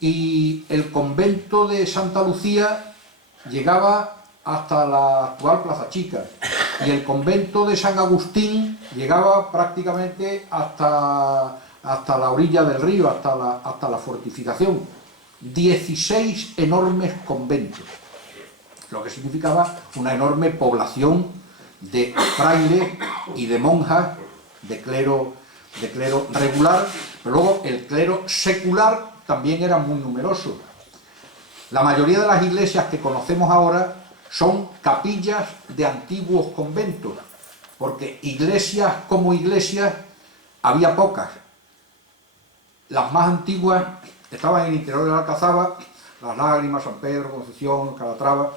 Y el convento de Santa Lucía llegaba hasta la actual Plaza Chica. Y el convento de San Agustín llegaba prácticamente hasta la orilla del río, hasta la fortificación. 16 enormes conventos, lo que significaba una enorme población de frailes y de monjas, de clero regular, pero luego el clero secular también era muy numeroso. La mayoría de las iglesias que conocemos ahora son capillas de antiguos conventos, porque iglesias como iglesias había pocas. Las más antiguas estaban en el interior de la Alcazaba, Las Lágrimas, San Pedro, Concepción, Calatrava,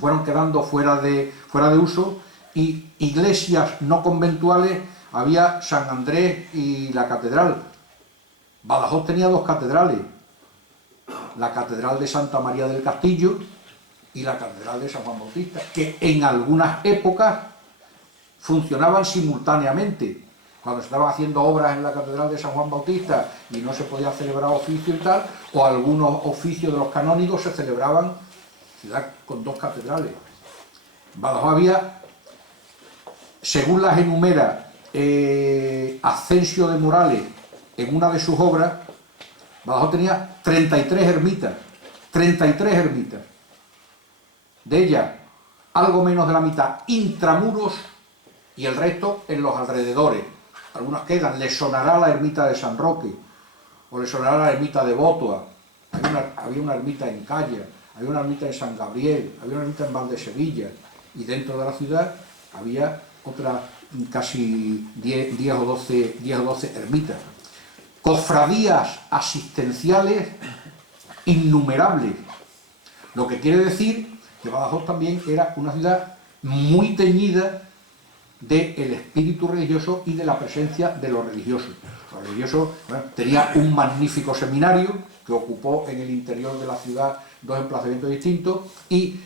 fueron quedando fuera de uso, y iglesias no conventuales había San Andrés y la catedral. Badajoz tenía 2 catedrales, la catedral de Santa María del Castillo y la catedral de San Juan Bautista, que en algunas épocas funcionaban simultáneamente. Cuando se estaban haciendo obras en la catedral de San Juan Bautista y no se podía celebrar oficio y tal, o algunos oficios de los canónigos se celebraban ciudad con 2 catedrales. En Badajoz había, según las enumera Ascensio de Morales en una de sus obras, Badajoz tenía 33 ermitas. 33 ermitas. De ellas, algo menos de la mitad intramuros y el resto en los alrededores. Algunas quedan, le sonará la ermita de San Roque, o le sonará la ermita de Bótoa, había una ermita en Calla, había una ermita en San Gabriel, había una ermita en Valdesevilla, y dentro de la ciudad había otras casi 10 o 12 ermitas. Cofradías asistenciales innumerables, lo que quiere decir que Badajoz también era una ciudad muy teñida del espíritu religioso y de la presencia de los religiosos. Los religiosos, bueno, tenía un magnífico seminario que ocupó en el interior de la ciudad 2 emplazamientos distintos, y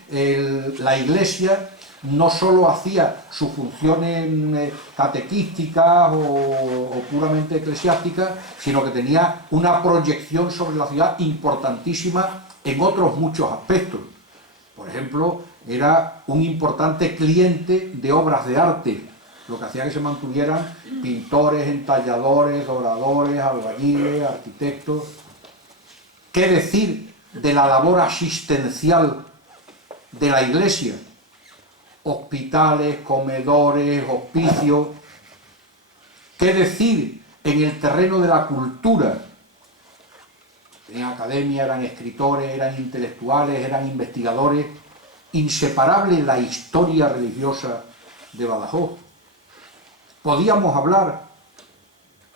la iglesia no solo hacía sus funciones catequísticas o puramente eclesiásticas, sino que tenía una proyección sobre la ciudad importantísima en otros muchos aspectos. Por ejemplo, era un importante cliente de obras de arte, lo que hacía que se mantuvieran pintores, entalladores, doradores, albañiles, arquitectos. ¿Qué decir de la labor asistencial de la iglesia? Hospitales, comedores, hospicios. ¿Qué decir en el terreno de la cultura? En academia eran escritores, eran intelectuales, eran investigadores. Inseparable la historia religiosa de Badajoz. Podíamos hablar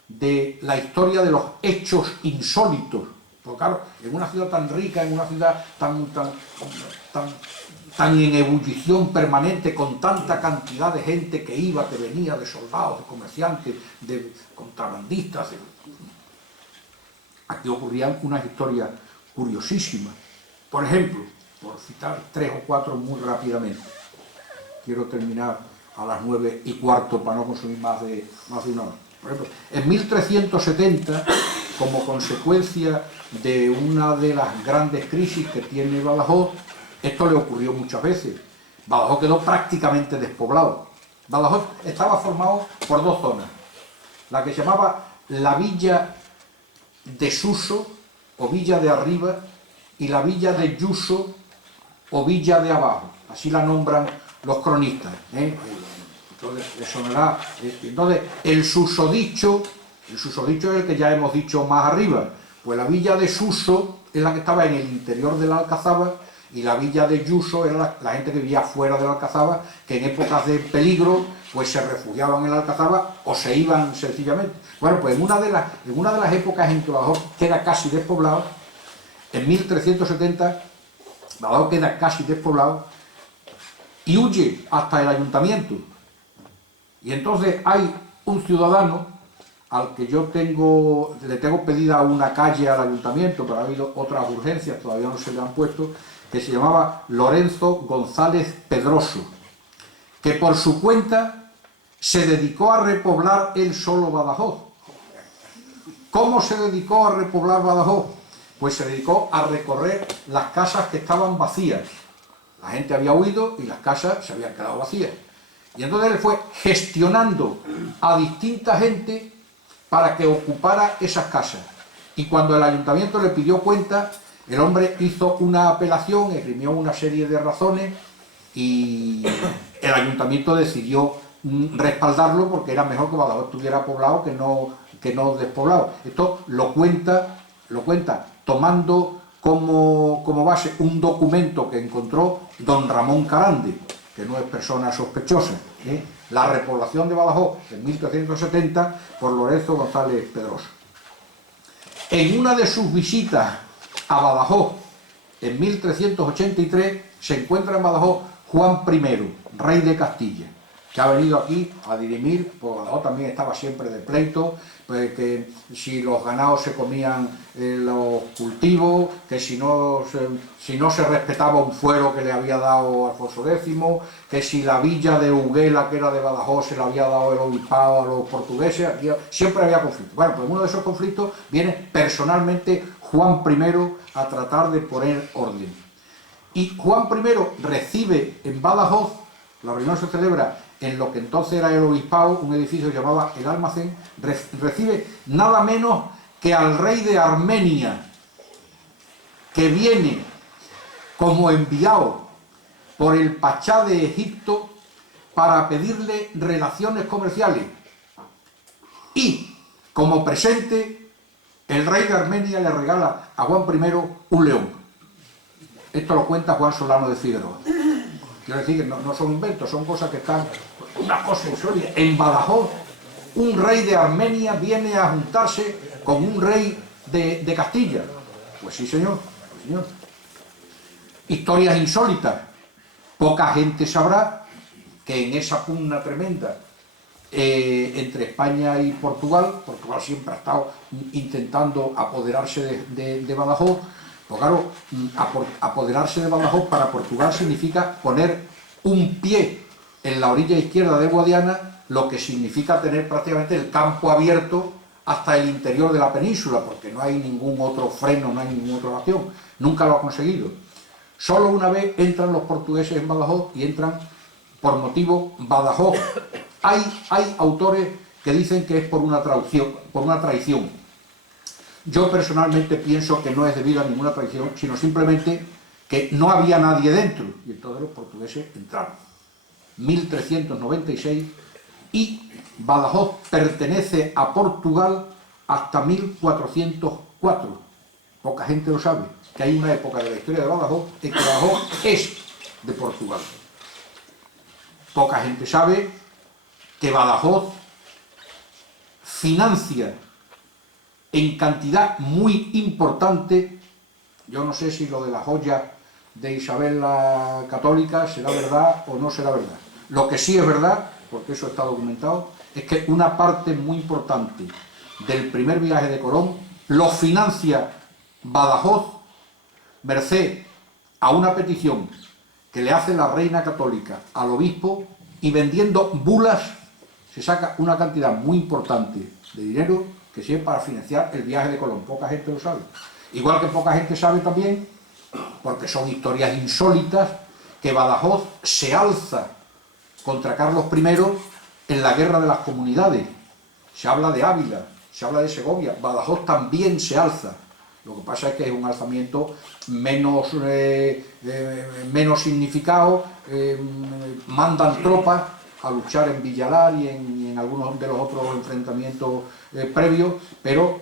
de la historia de los hechos insólitos, porque claro, en una ciudad tan rica, en una ciudad tan en ebullición permanente, con tanta cantidad de gente que iba, que venía, de soldados, de comerciantes, de contrabandistas. Aquí ocurrían unas historias curiosísimas. Por ejemplo, por citar 3 o 4 muy rápidamente, quiero terminar a las 9:15 para no consumir más de una hora. Por ejemplo, en 1370, como consecuencia de una de las grandes crisis que tiene Badajoz, esto le ocurrió muchas veces. Badajoz quedó prácticamente despoblado. Badajoz estaba formado por 2 zonas. La que se llamaba la villa de Suso, o villa de arriba, y la villa de Yuso, o villa de abajo. Así la nombran los cronistas. Entonces, le sonará. Entonces, el susodicho es el que ya hemos dicho más arriba. Pues la villa de Suso es la que estaba en el interior de la Alcazaba, y la villa de Yuso era la gente que vivía fuera de la Alcazaba, que en épocas de peligro pues se refugiaban en la Alcazaba o se iban sencillamente. Bueno, pues en una de las épocas en que Badajoz queda casi despoblado, en 1370, Badajoz queda casi despoblado y huye hasta el ayuntamiento. Y entonces hay un ciudadano al que yo le tengo pedida una calle al ayuntamiento, pero ha habido otras urgencias, todavía no se le han puesto, que se llamaba Lorenzo González Pedroso, que por su cuenta se dedicó a repoblar él solo Badajoz. ¿Cómo se dedicó a repoblar Badajoz? Pues se dedicó a recorrer las casas que estaban vacías. La gente había huido y las casas se habían quedado vacías. Y entonces él fue gestionando a distinta gente para que ocupara esas casas. Y cuando el ayuntamiento le pidió cuenta, el hombre hizo una apelación, esgrimió una serie de razones, y el ayuntamiento decidió respaldarlo porque era mejor que Badajoz estuviera poblado que no despoblado. Esto lo cuenta tomando como base un documento que encontró don Ramón Carande, que no es persona sospechosa, la repoblación de Badajoz en 1370 por Lorenzo González Pedroso. En una de sus visitas a Badajoz en 1383 se encuentra en Badajoz Juan I, rey de Castilla, que ha venido aquí a dirimir, porque Badajoz también estaba siempre de pleito, pues que si los ganados se comían los cultivos, que si no se respetaba un fuero que le había dado Alfonso X, que si la villa de Huguela, que era de Badajoz, se le había dado el obispado a los portugueses, siempre había conflictos. Bueno, pues en uno de esos conflictos viene personalmente Juan I a tratar de poner orden. Y Juan I recibe en Badajoz, la reunión se celebra en lo que entonces era el obispado, un edificio que se llamaba el Almacén, recibe nada menos que al rey de Armenia, que viene como enviado por el pachá de Egipto para pedirle relaciones comerciales. Y como presente, el rey de Armenia le regala a Juan I un león. Esto lo cuenta Juan Solano de Figueroa. Quiero decir que no son inventos, son cosas que están... Una cosa insólita. En Badajoz, un rey de Armenia viene a juntarse con un rey de Castilla. Pues sí, señor. Sí, señor. Historias insólitas. Poca gente sabrá que en esa pugna tremenda entre España y Portugal siempre ha estado intentando apoderarse de Badajoz. Pues claro, apoderarse de Badajoz para Portugal significa poner un pie en la orilla izquierda de Guadiana, lo que significa tener prácticamente el campo abierto hasta el interior de la península, porque no hay ningún otro freno, no hay ninguna otra acción. Nunca lo ha conseguido. Solo una vez entran los portugueses en Badajoz y entran por motivo Badajoz. Hay autores que dicen que es por una traición. Yo personalmente pienso que no es debido a ninguna traición, sino simplemente que no había nadie dentro. Y entonces los portugueses entraron. 1396, y Badajoz pertenece a Portugal hasta 1404. Poca gente lo sabe, que hay una época de la historia de Badajoz en que Badajoz es de Portugal. Poca gente sabe que Badajoz financia en cantidad muy importante, yo no sé si lo de la joya de Isabel la Católica será verdad o no será verdad. Lo que sí es verdad, porque eso está documentado, es que una parte muy importante del primer viaje de Colón lo financia Badajoz, merced a una petición que le hace la reina católica al obispo, y vendiendo bulas se saca una cantidad muy importante de dinero que sirve para financiar el viaje de Colón. Poca gente lo sabe. Igual que poca gente sabe también, porque son historias insólitas, que Badajoz se alza contra Carlos I en la guerra de las comunidades. Se habla de Ávila, se habla de Segovia, Badajoz también se alza. Lo que pasa es que es un alzamiento menos significado, mandan tropas a luchar en Villalar y en algunos de los otros enfrentamientos previos, pero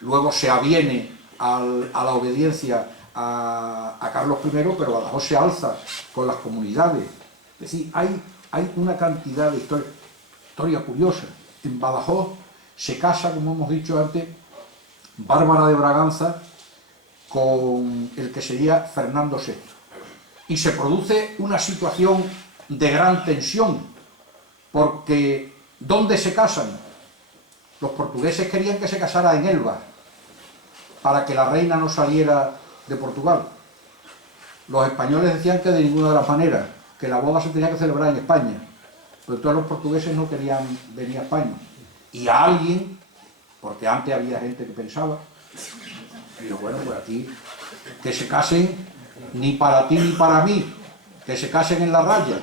luego se aviene a la obediencia a Carlos I, pero Badajoz se alza con las comunidades. Es decir, hay una cantidad de historia curiosa. En Badajoz se casa, como hemos dicho antes, Bárbara de Braganza con el que sería Fernando VI. Y se produce una situación de gran tensión, porque ¿dónde se casan? Los portugueses querían que se casara en Elba, para que la reina no saliera de Portugal. Los españoles decían que de ninguna de las maneras, que la boda se tenía que celebrar en España, pero todos los portugueses no querían venir a España. Y a alguien, porque antes había gente que pensaba, pero bueno, pues aquí, que se casen ni para ti ni para mí, que se casen en la raya.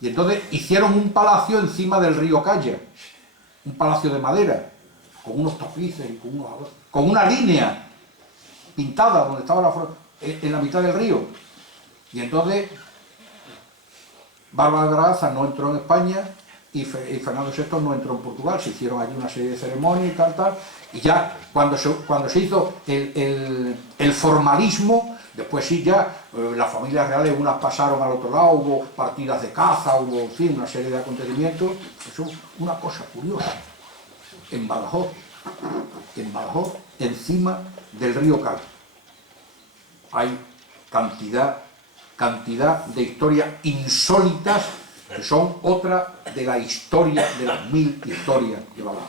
Y entonces hicieron un palacio encima del río Calla, un palacio de madera, con unos tapices y con una línea pintada donde estaba en la mitad del río. Y entonces Bárbara de Braganza no entró en España y Fernando VI no entró en Portugal. Se hicieron allí una serie de ceremonias y tal, y ya cuando se hizo el formalismo, después sí ya las familias reales unas pasaron al otro lado, hubo partidas de caza, hubo, en fin, una serie de acontecimientos. Eso es una cosa curiosa. En Badajoz, encima del río Cal, hay cantidad de historias insólitas que son otra de la historia, de las 1000 historias de Badajoz.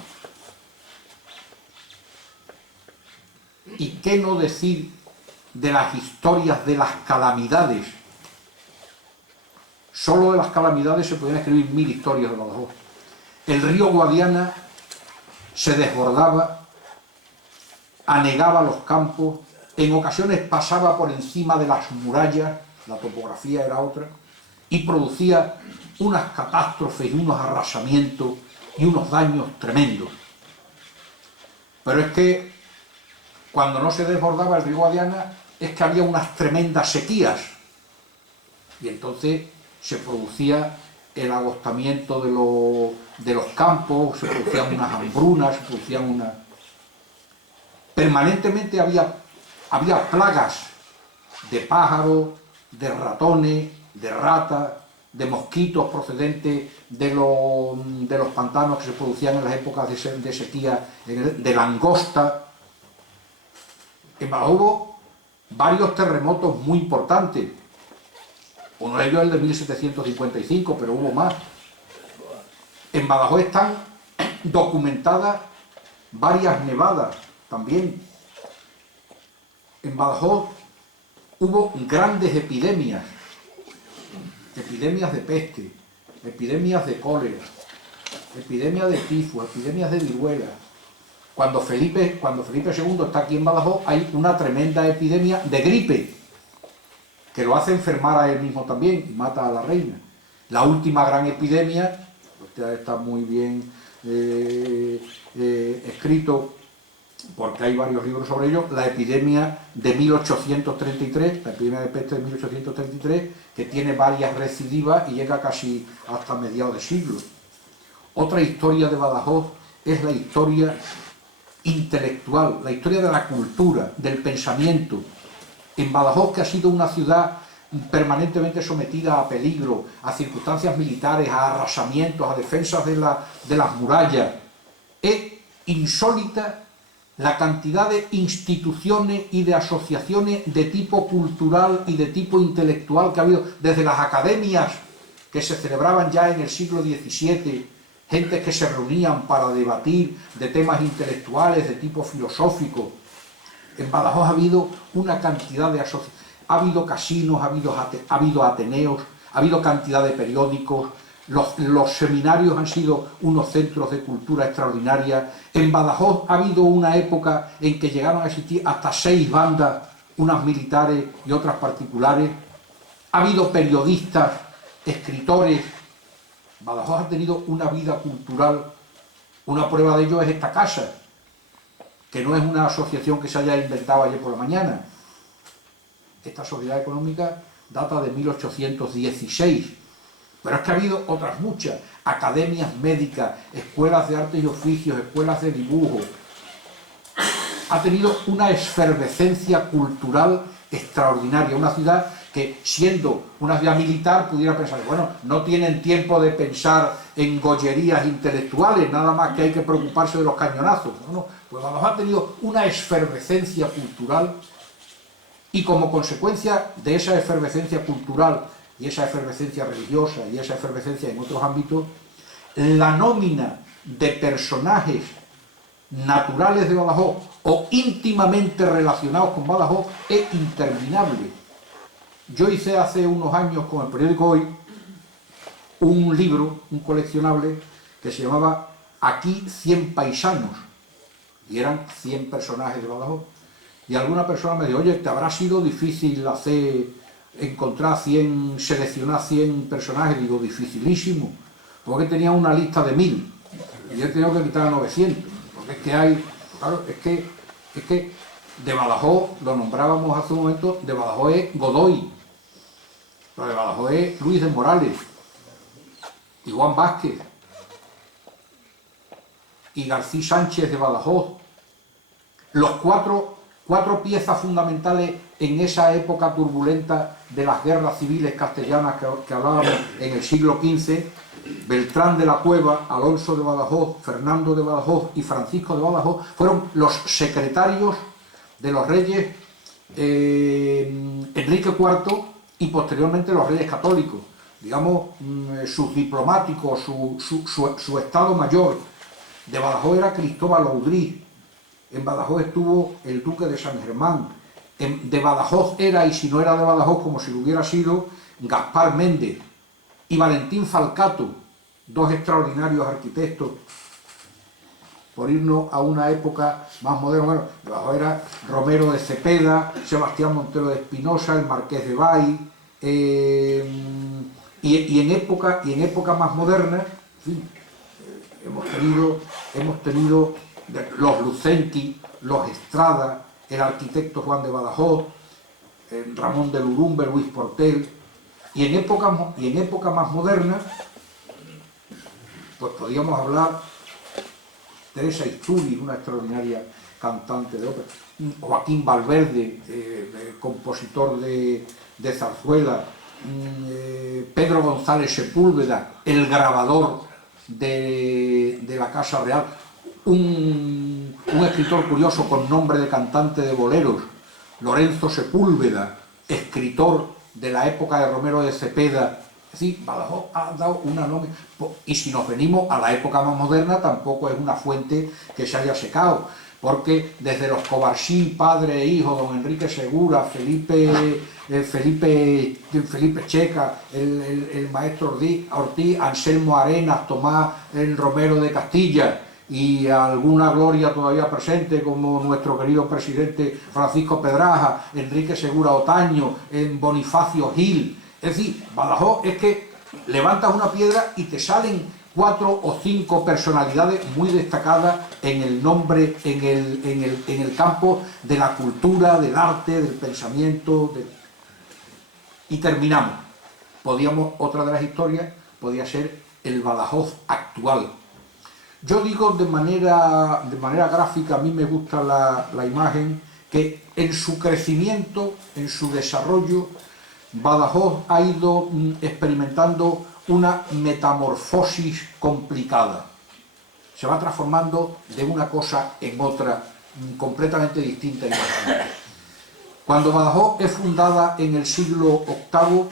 ¿Y qué no decir de las historias de las calamidades? Solo de las calamidades se podían escribir 1000 historias de Badajoz. El río Guadiana se desbordaba, anegaba los campos, en ocasiones pasaba por encima de las murallas, la topografía era otra, y producía unas catástrofes y unos arrasamientos y unos daños tremendos. Pero es que cuando no se desbordaba el río Guadiana es que había unas tremendas sequías, y entonces se producía el agostamiento de los campos, se producían unas hambrunas, se producían unas... Permanentemente había plagas de pájaros, de ratones, de ratas, de mosquitos procedentes de los pantanos que se producían en las épocas de sequía, de langosta. En Badajoz hubo varios terremotos muy importantes. Uno de ellos es el de 1755, pero hubo más. En Badajoz están documentadas varias nevadas también. En Badajoz hubo grandes epidemias de peste, epidemias de cólera, epidemias de tifo, epidemias de viruela. Cuando Felipe II está aquí en Badajoz, hay una tremenda epidemia de gripe, que lo hace enfermar a él mismo también y mata a la reina. La última gran epidemia, está muy bien escrito, porque hay varios libros sobre ello, la epidemia de 1833, la epidemia de peste de 1833, que tiene varias recidivas y llega casi hasta mediados de siglo. Otra historia de Badajoz es la historia intelectual, la historia de la cultura, del pensamiento. En Badajoz, que ha sido una ciudad permanentemente sometida a peligro, a circunstancias militares, a arrasamientos, a defensas de las murallas, es insólita la cantidad de instituciones y de asociaciones de tipo cultural y de tipo intelectual que ha habido, desde las academias que se celebraban ya en el siglo XVII, gente que se reunían para debatir de temas intelectuales, de tipo filosófico. En Badajoz ha habido una cantidad de asociaciones, ha habido casinos, ha habido ateneos, ha habido cantidad de periódicos, los seminarios han sido unos centros de cultura extraordinaria. En Badajoz ha habido una época en que llegaron a existir hasta 6 bandas, unas militares y otras particulares. Ha habido periodistas, escritores. Badajoz ha tenido una vida cultural. Una prueba de ello es esta casa, que no es una asociación que se haya inventado ayer por la mañana. Esta sociedad económica data de 1816. Pero es que ha habido otras muchas, academias médicas, escuelas de artes y oficios, escuelas de dibujo. Ha tenido una efervescencia cultural extraordinaria, una ciudad que, siendo una ciudad militar, pudiera pensar, bueno, no tienen tiempo de pensar en gollerías intelectuales, nada más que hay que preocuparse de los cañonazos. No, pues Badajoz ha tenido una efervescencia cultural y como consecuencia de esa efervescencia cultural y esa efervescencia religiosa y esa efervescencia en otros ámbitos, la nómina de personajes naturales de Badajoz o íntimamente relacionados con Badajoz es interminable. Yo hice hace unos años con el periódico Hoy un libro, un coleccionable, que se llamaba Aquí 100 paisanos, y eran 100 personajes de Badajoz. Y alguna persona me dijo, oye, ¿te habrá sido difícil seleccionar 100 personajes? Digo, dificilísimo, porque tenía una lista de 1000 y he tenido que quitar a 900, porque es que hay, claro, es que de Badajoz, lo nombrábamos hace un momento, de Badajoz es Godoy, pero de Badajoz es Luis de Morales, y Juan Vázquez, y García Sánchez de Badajoz. Los cuatro piezas fundamentales en esa época turbulenta de las guerras civiles castellanas que hablábamos en el siglo XV, Beltrán de la Cueva, Alonso de Badajoz, Fernando de Badajoz y Francisco de Badajoz, fueron los secretarios de los reyes Enrique IV y posteriormente los reyes católicos. Digamos, sus diplomáticos, su estado mayor. De Badajoz era Cristóbal Oudrí. En Badajoz estuvo el duque de San Germán. De Badajoz era, y si no era de Badajoz, como si lo hubiera sido, Gaspar Méndez y Valentín Falcato, dos extraordinarios arquitectos. Por irnos a una época más moderna, bueno, de Badajoz era Romero de Cepeda, Sebastián Montero de Espinosa, el Marqués de Bay, y en época más moderna, en fin, hemos tenido los Lucenti, los Estrada, el arquitecto Juan de Badajoz, Ramón de Lurumbe, Luis Portel, y en época más moderna, pues podríamos hablar de Teresa Istúriz, una extraordinaria cantante de ópera, Joaquín Valverde, compositor de zarzuela, Pedro González Sepúlveda, el grabador de la Casa Real, un escritor curioso con nombre de cantante de boleros, Lorenzo Sepúlveda, escritor de la época de Romero de Cepeda. Es decir, Badajoz ha dado una nombre. Y si nos venimos a la época más moderna, tampoco es una fuente que se haya secado, porque desde los Covarsí, padre e hijo, don Enrique Segura, Felipe Checa, el maestro Ortiz, Anselmo Arenas, Tomás el Romero de Castilla, y alguna gloria todavía presente como nuestro querido presidente Francisco Pedraja, Enrique Segura Otaño, Bonifacio Gil. Es decir, Badajoz es que levantas una piedra y te salen 4 o 5 personalidades muy destacadas en el nombre, en el campo de la cultura, del arte, del pensamiento. Y terminamos. Otra de las historias podía ser el Badajoz actual. Yo digo de manera gráfica, a mí me gusta la imagen, que en su crecimiento, en su desarrollo, Badajoz ha ido experimentando una metamorfosis complicada. Se va transformando de una cosa en otra, completamente distinta y diferente. Cuando Badajoz es fundada en el siglo IX,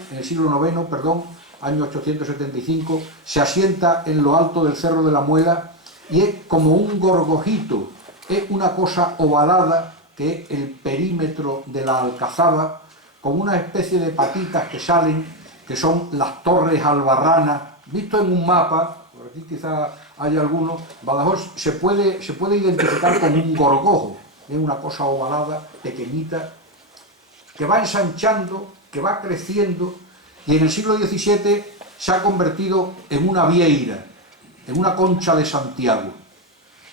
año 875, se asienta en lo alto del Cerro de la Muela y es como un gorgojito, es una cosa ovalada que es el perímetro de la Alcazaba, con una especie de patitas que salen, que son las torres albarranas. Visto en un mapa, por aquí quizá haya alguno, Badajoz se puede identificar como un gorgojo, es una cosa ovalada, pequeñita, que va ensanchando, que va creciendo, y en el siglo XVII se ha convertido en una vieira, en una concha de Santiago,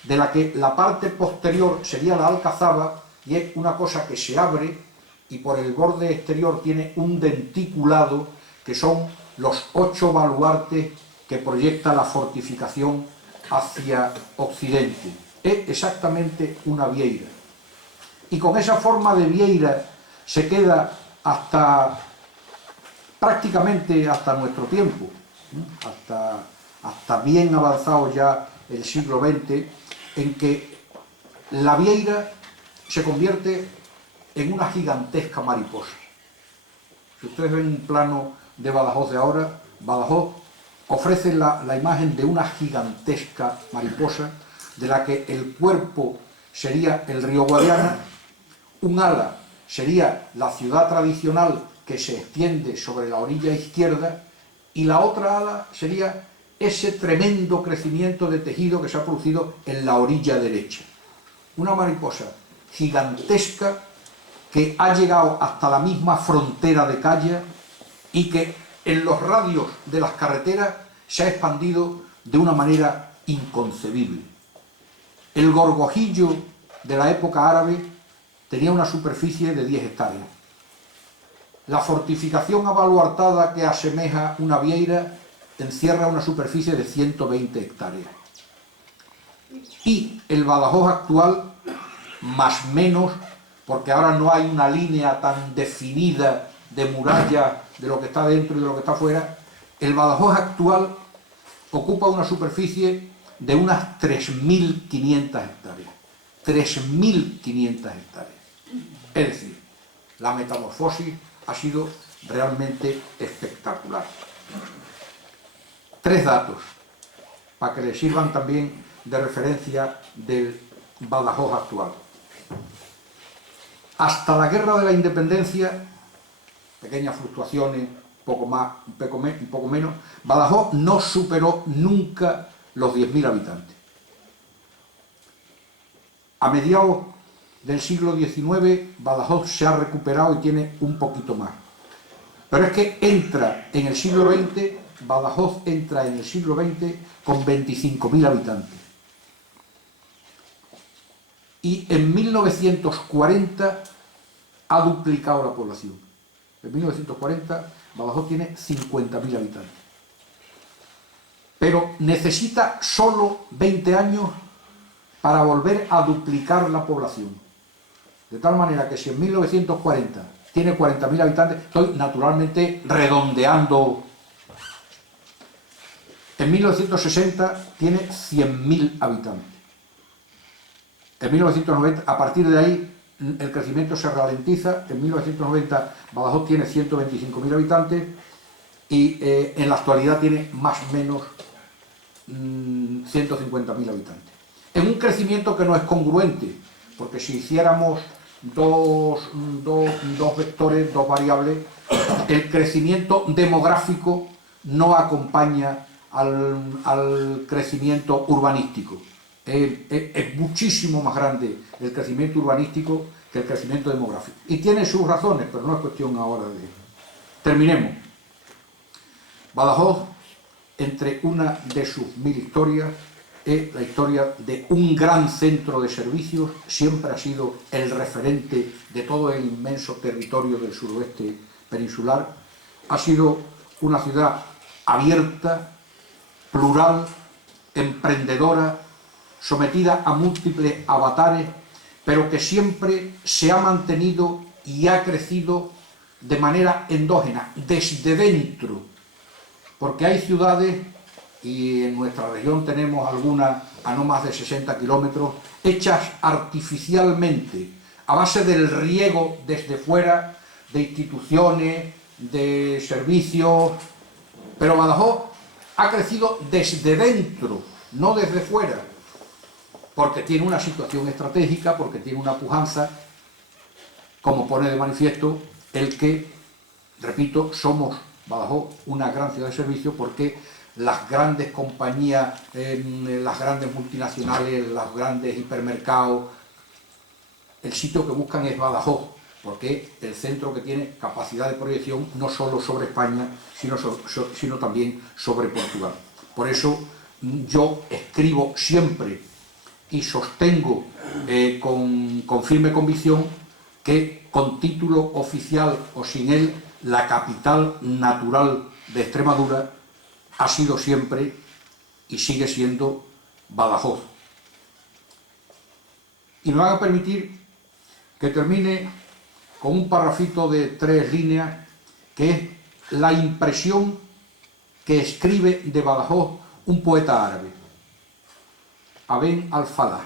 de la que la parte posterior sería la Alcazaba, y es una cosa que se abre, y por el borde exterior tiene un denticulado, que son los 8 baluartes que proyecta la fortificación hacia occidente. Es exactamente una vieira. Y con esa forma de vieira se queda prácticamente hasta nuestro tiempo, hasta bien avanzado ya el siglo XX, en que la vieira se convierte en una gigantesca mariposa. Si ustedes ven un plano de Badajoz de ahora, Badajoz ofrece la imagen de una gigantesca mariposa, de la que el cuerpo sería el río Guadiana, un ala sería la ciudad tradicional que se extiende sobre la orilla izquierda, y la otra ala sería ese tremendo crecimiento de tejido que se ha producido en la orilla derecha. Una mariposa gigantesca que ha llegado hasta la misma frontera de Calla y que en los radios de las carreteras se ha expandido de una manera inconcebible. El gorgojillo de la época árabe tenía una superficie de 10 hectáreas. La fortificación abaluartada que asemeja una vieira encierra una superficie de 120 hectáreas. Y el Badajoz actual, más o menos, porque ahora no hay una línea tan definida de muralla de lo que está dentro y de lo que está fuera, el Badajoz actual ocupa una superficie de unas 3.500 hectáreas. 3.500 hectáreas. Es decir, la metamorfosis ha sido realmente espectacular. 3 datos, para que les sirvan también de referencia del Badajoz actual. Hasta la Guerra de la Independencia, pequeñas fluctuaciones, poco más, un poco menos, Badajoz no superó nunca los 10.000 habitantes. A mediados del siglo XIX, Badajoz se ha recuperado y tiene un poquito más. Pero es que entra en el siglo XX, Badajoz entra en el siglo XX con 25.000 habitantes. Y en 1940 ha duplicado la población. En 1940 Badajoz tiene 50.000 habitantes. Pero necesita solo 20 años para volver a duplicar la población. De tal manera que si en 1940 tiene 40.000 habitantes, estoy naturalmente redondeando. En 1960 tiene 100.000 habitantes. En 1990, a partir de ahí, el crecimiento se ralentiza. En 1990 Badajoz tiene 125.000 habitantes y en la actualidad tiene más o menos 150.000 habitantes. En un crecimiento que no es congruente, porque si hiciéramos dos vectores, dos variables, el crecimiento demográfico no acompaña al crecimiento urbanístico. Es muchísimo más grande el crecimiento urbanístico que el crecimiento demográfico. Y tiene sus razones, pero no es cuestión ahora de... Terminemos. Badajoz, entre una de sus 1000 historias, es la historia de un gran centro de servicios. Siempre ha sido el referente de todo el inmenso territorio del suroeste peninsular. Ha sido una ciudad abierta, plural, emprendedora, sometida a múltiples avatares, pero que siempre se ha mantenido y ha crecido de manera endógena, desde dentro, porque hay ciudades, y en nuestra región tenemos algunas a no más de 60 kilómetros, hechas artificialmente, a base del riego desde fuera, de instituciones, de servicios, pero Badajoz ha crecido desde dentro, no desde fuera, porque tiene una situación estratégica, porque tiene una pujanza, como pone de manifiesto el que, repito, somos Badajoz una gran ciudad de servicio, porque las grandes compañías, las grandes multinacionales, los grandes hipermercados, el sitio que buscan es Badajoz, porque es el centro que tiene capacidad de proyección no solo sobre España, sino también sobre Portugal. Por eso yo escribo siempre y sostengo con firme convicción que, con título oficial o sin él, la capital natural de Extremadura ha sido siempre y sigue siendo Badajoz. Y me van a permitir que termine con un parrafito de 3 líneas, que es la impresión que escribe de Badajoz un poeta árabe, Aben al-Falah,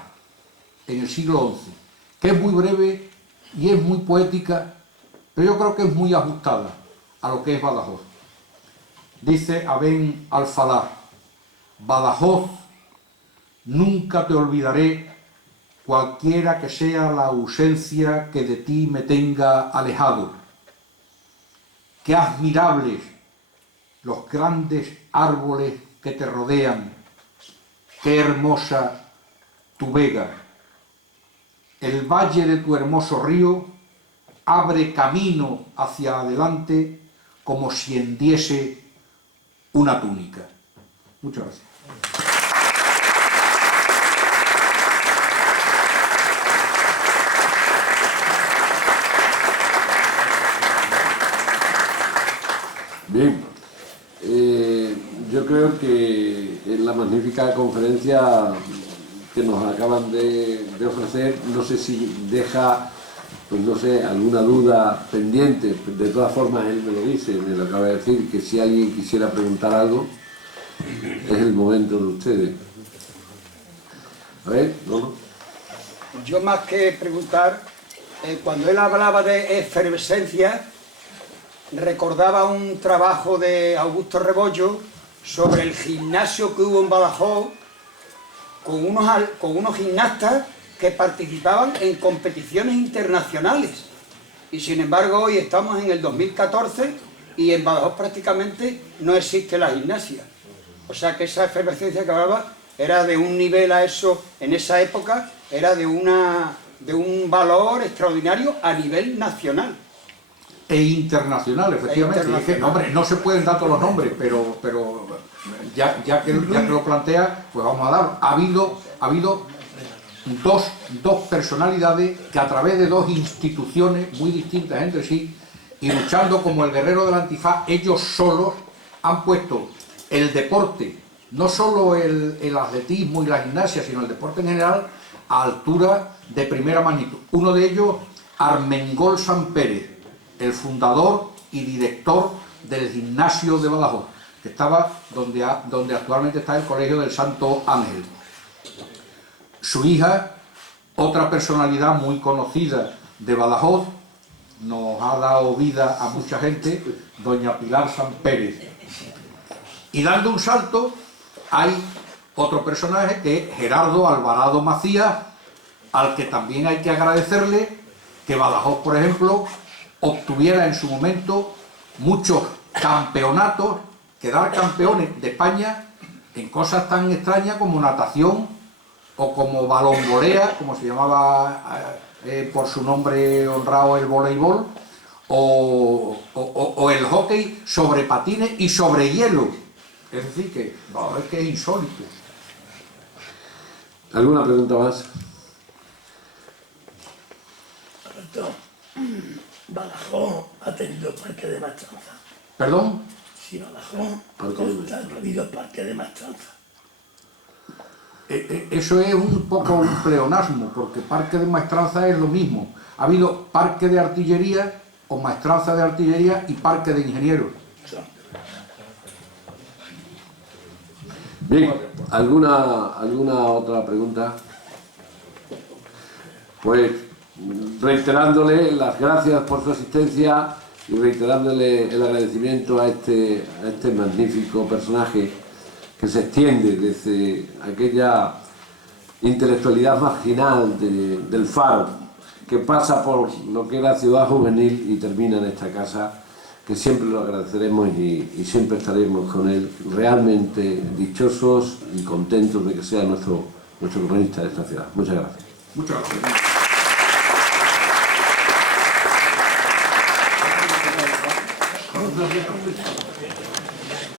en el siglo XI, que es muy breve y es muy poética, pero yo creo que es muy ajustada a lo que es Badajoz. Dice Aben al-Falah: Badajoz, nunca te olvidaré, cualquiera que sea la ausencia que de ti me tenga alejado. Qué admirables los grandes árboles que te rodean, qué hermosa tu vega. El valle de tu hermoso río abre camino hacia adelante como si hendiese una túnica. Muchas gracias. Bien, yo creo que en la magnífica conferencia que nos acaban de ofrecer, no sé si deja, pues no sé, alguna duda pendiente. De todas formas, él me lo dice, me lo acaba de decir, que si alguien quisiera preguntar algo, es el momento de ustedes. A ver, ¿no? Yo, más que preguntar, cuando él hablaba de efervescencia, recordaba un trabajo de Augusto Rebollo sobre el gimnasio que hubo en Badajoz, con unos gimnastas que participaban en competiciones internacionales. Y sin embargo hoy estamos en el 2014 y en Badajoz prácticamente no existe la gimnasia. O sea que esa efervescencia que hablaba era de un nivel a eso, en esa época, era de un valor extraordinario a nivel nacional. E internacional, efectivamente. Internacional. Hombre, no se pueden dar todos los nombres, pero ya que lo plantea, pues vamos a dar. Ha habido dos personalidades que, a través de dos instituciones muy distintas entre sí, y luchando como el guerrero del antifaz, ellos solos han puesto el deporte, no solo el atletismo y la gimnasia, sino el deporte en general, a altura de primera magnitud. Uno de ellos, Armengol Sampérez, el fundador y director del gimnasio de Badajoz, que estaba donde actualmente está el Colegio del Santo Ángel. Su hija, otra personalidad muy conocida de Badajoz, nos ha dado vida a mucha gente, doña Pilar San Pérez. Y dando un salto, hay otro personaje que es Gerardo Alvarado Macías, al que también hay que agradecerle que Badajoz, por ejemplo, obtuviera en su momento muchos campeonatos, quedar campeones de España en cosas tan extrañas como natación o como balonvolea, como se llamaba por su nombre honrado el voleibol, o el hockey sobre patines y sobre hielo. Es decir, que no, es que es insólito. ¿Alguna pregunta más? Roberto, Badajoz ha tenido parque de maestranza. ¿Perdón? Si Badajoz ha habido parque de maestranza. Eso es un poco un pleonasmo, porque parque de maestranza es lo mismo. Ha habido parque de artillería o maestranza de artillería y parque de ingenieros. Bien, ¿alguna otra pregunta? Pues reiterándole las gracias por su asistencia y reiterándole el agradecimiento a este magnífico personaje que se extiende desde aquella intelectualidad marginal del Faro, que pasa por lo que era Ciudad Juvenil y termina en esta casa, que siempre lo agradeceremos y siempre estaremos con él realmente dichosos y contentos de que sea nuestro cronista de esta ciudad. Muchas gracias. Muchas gracias.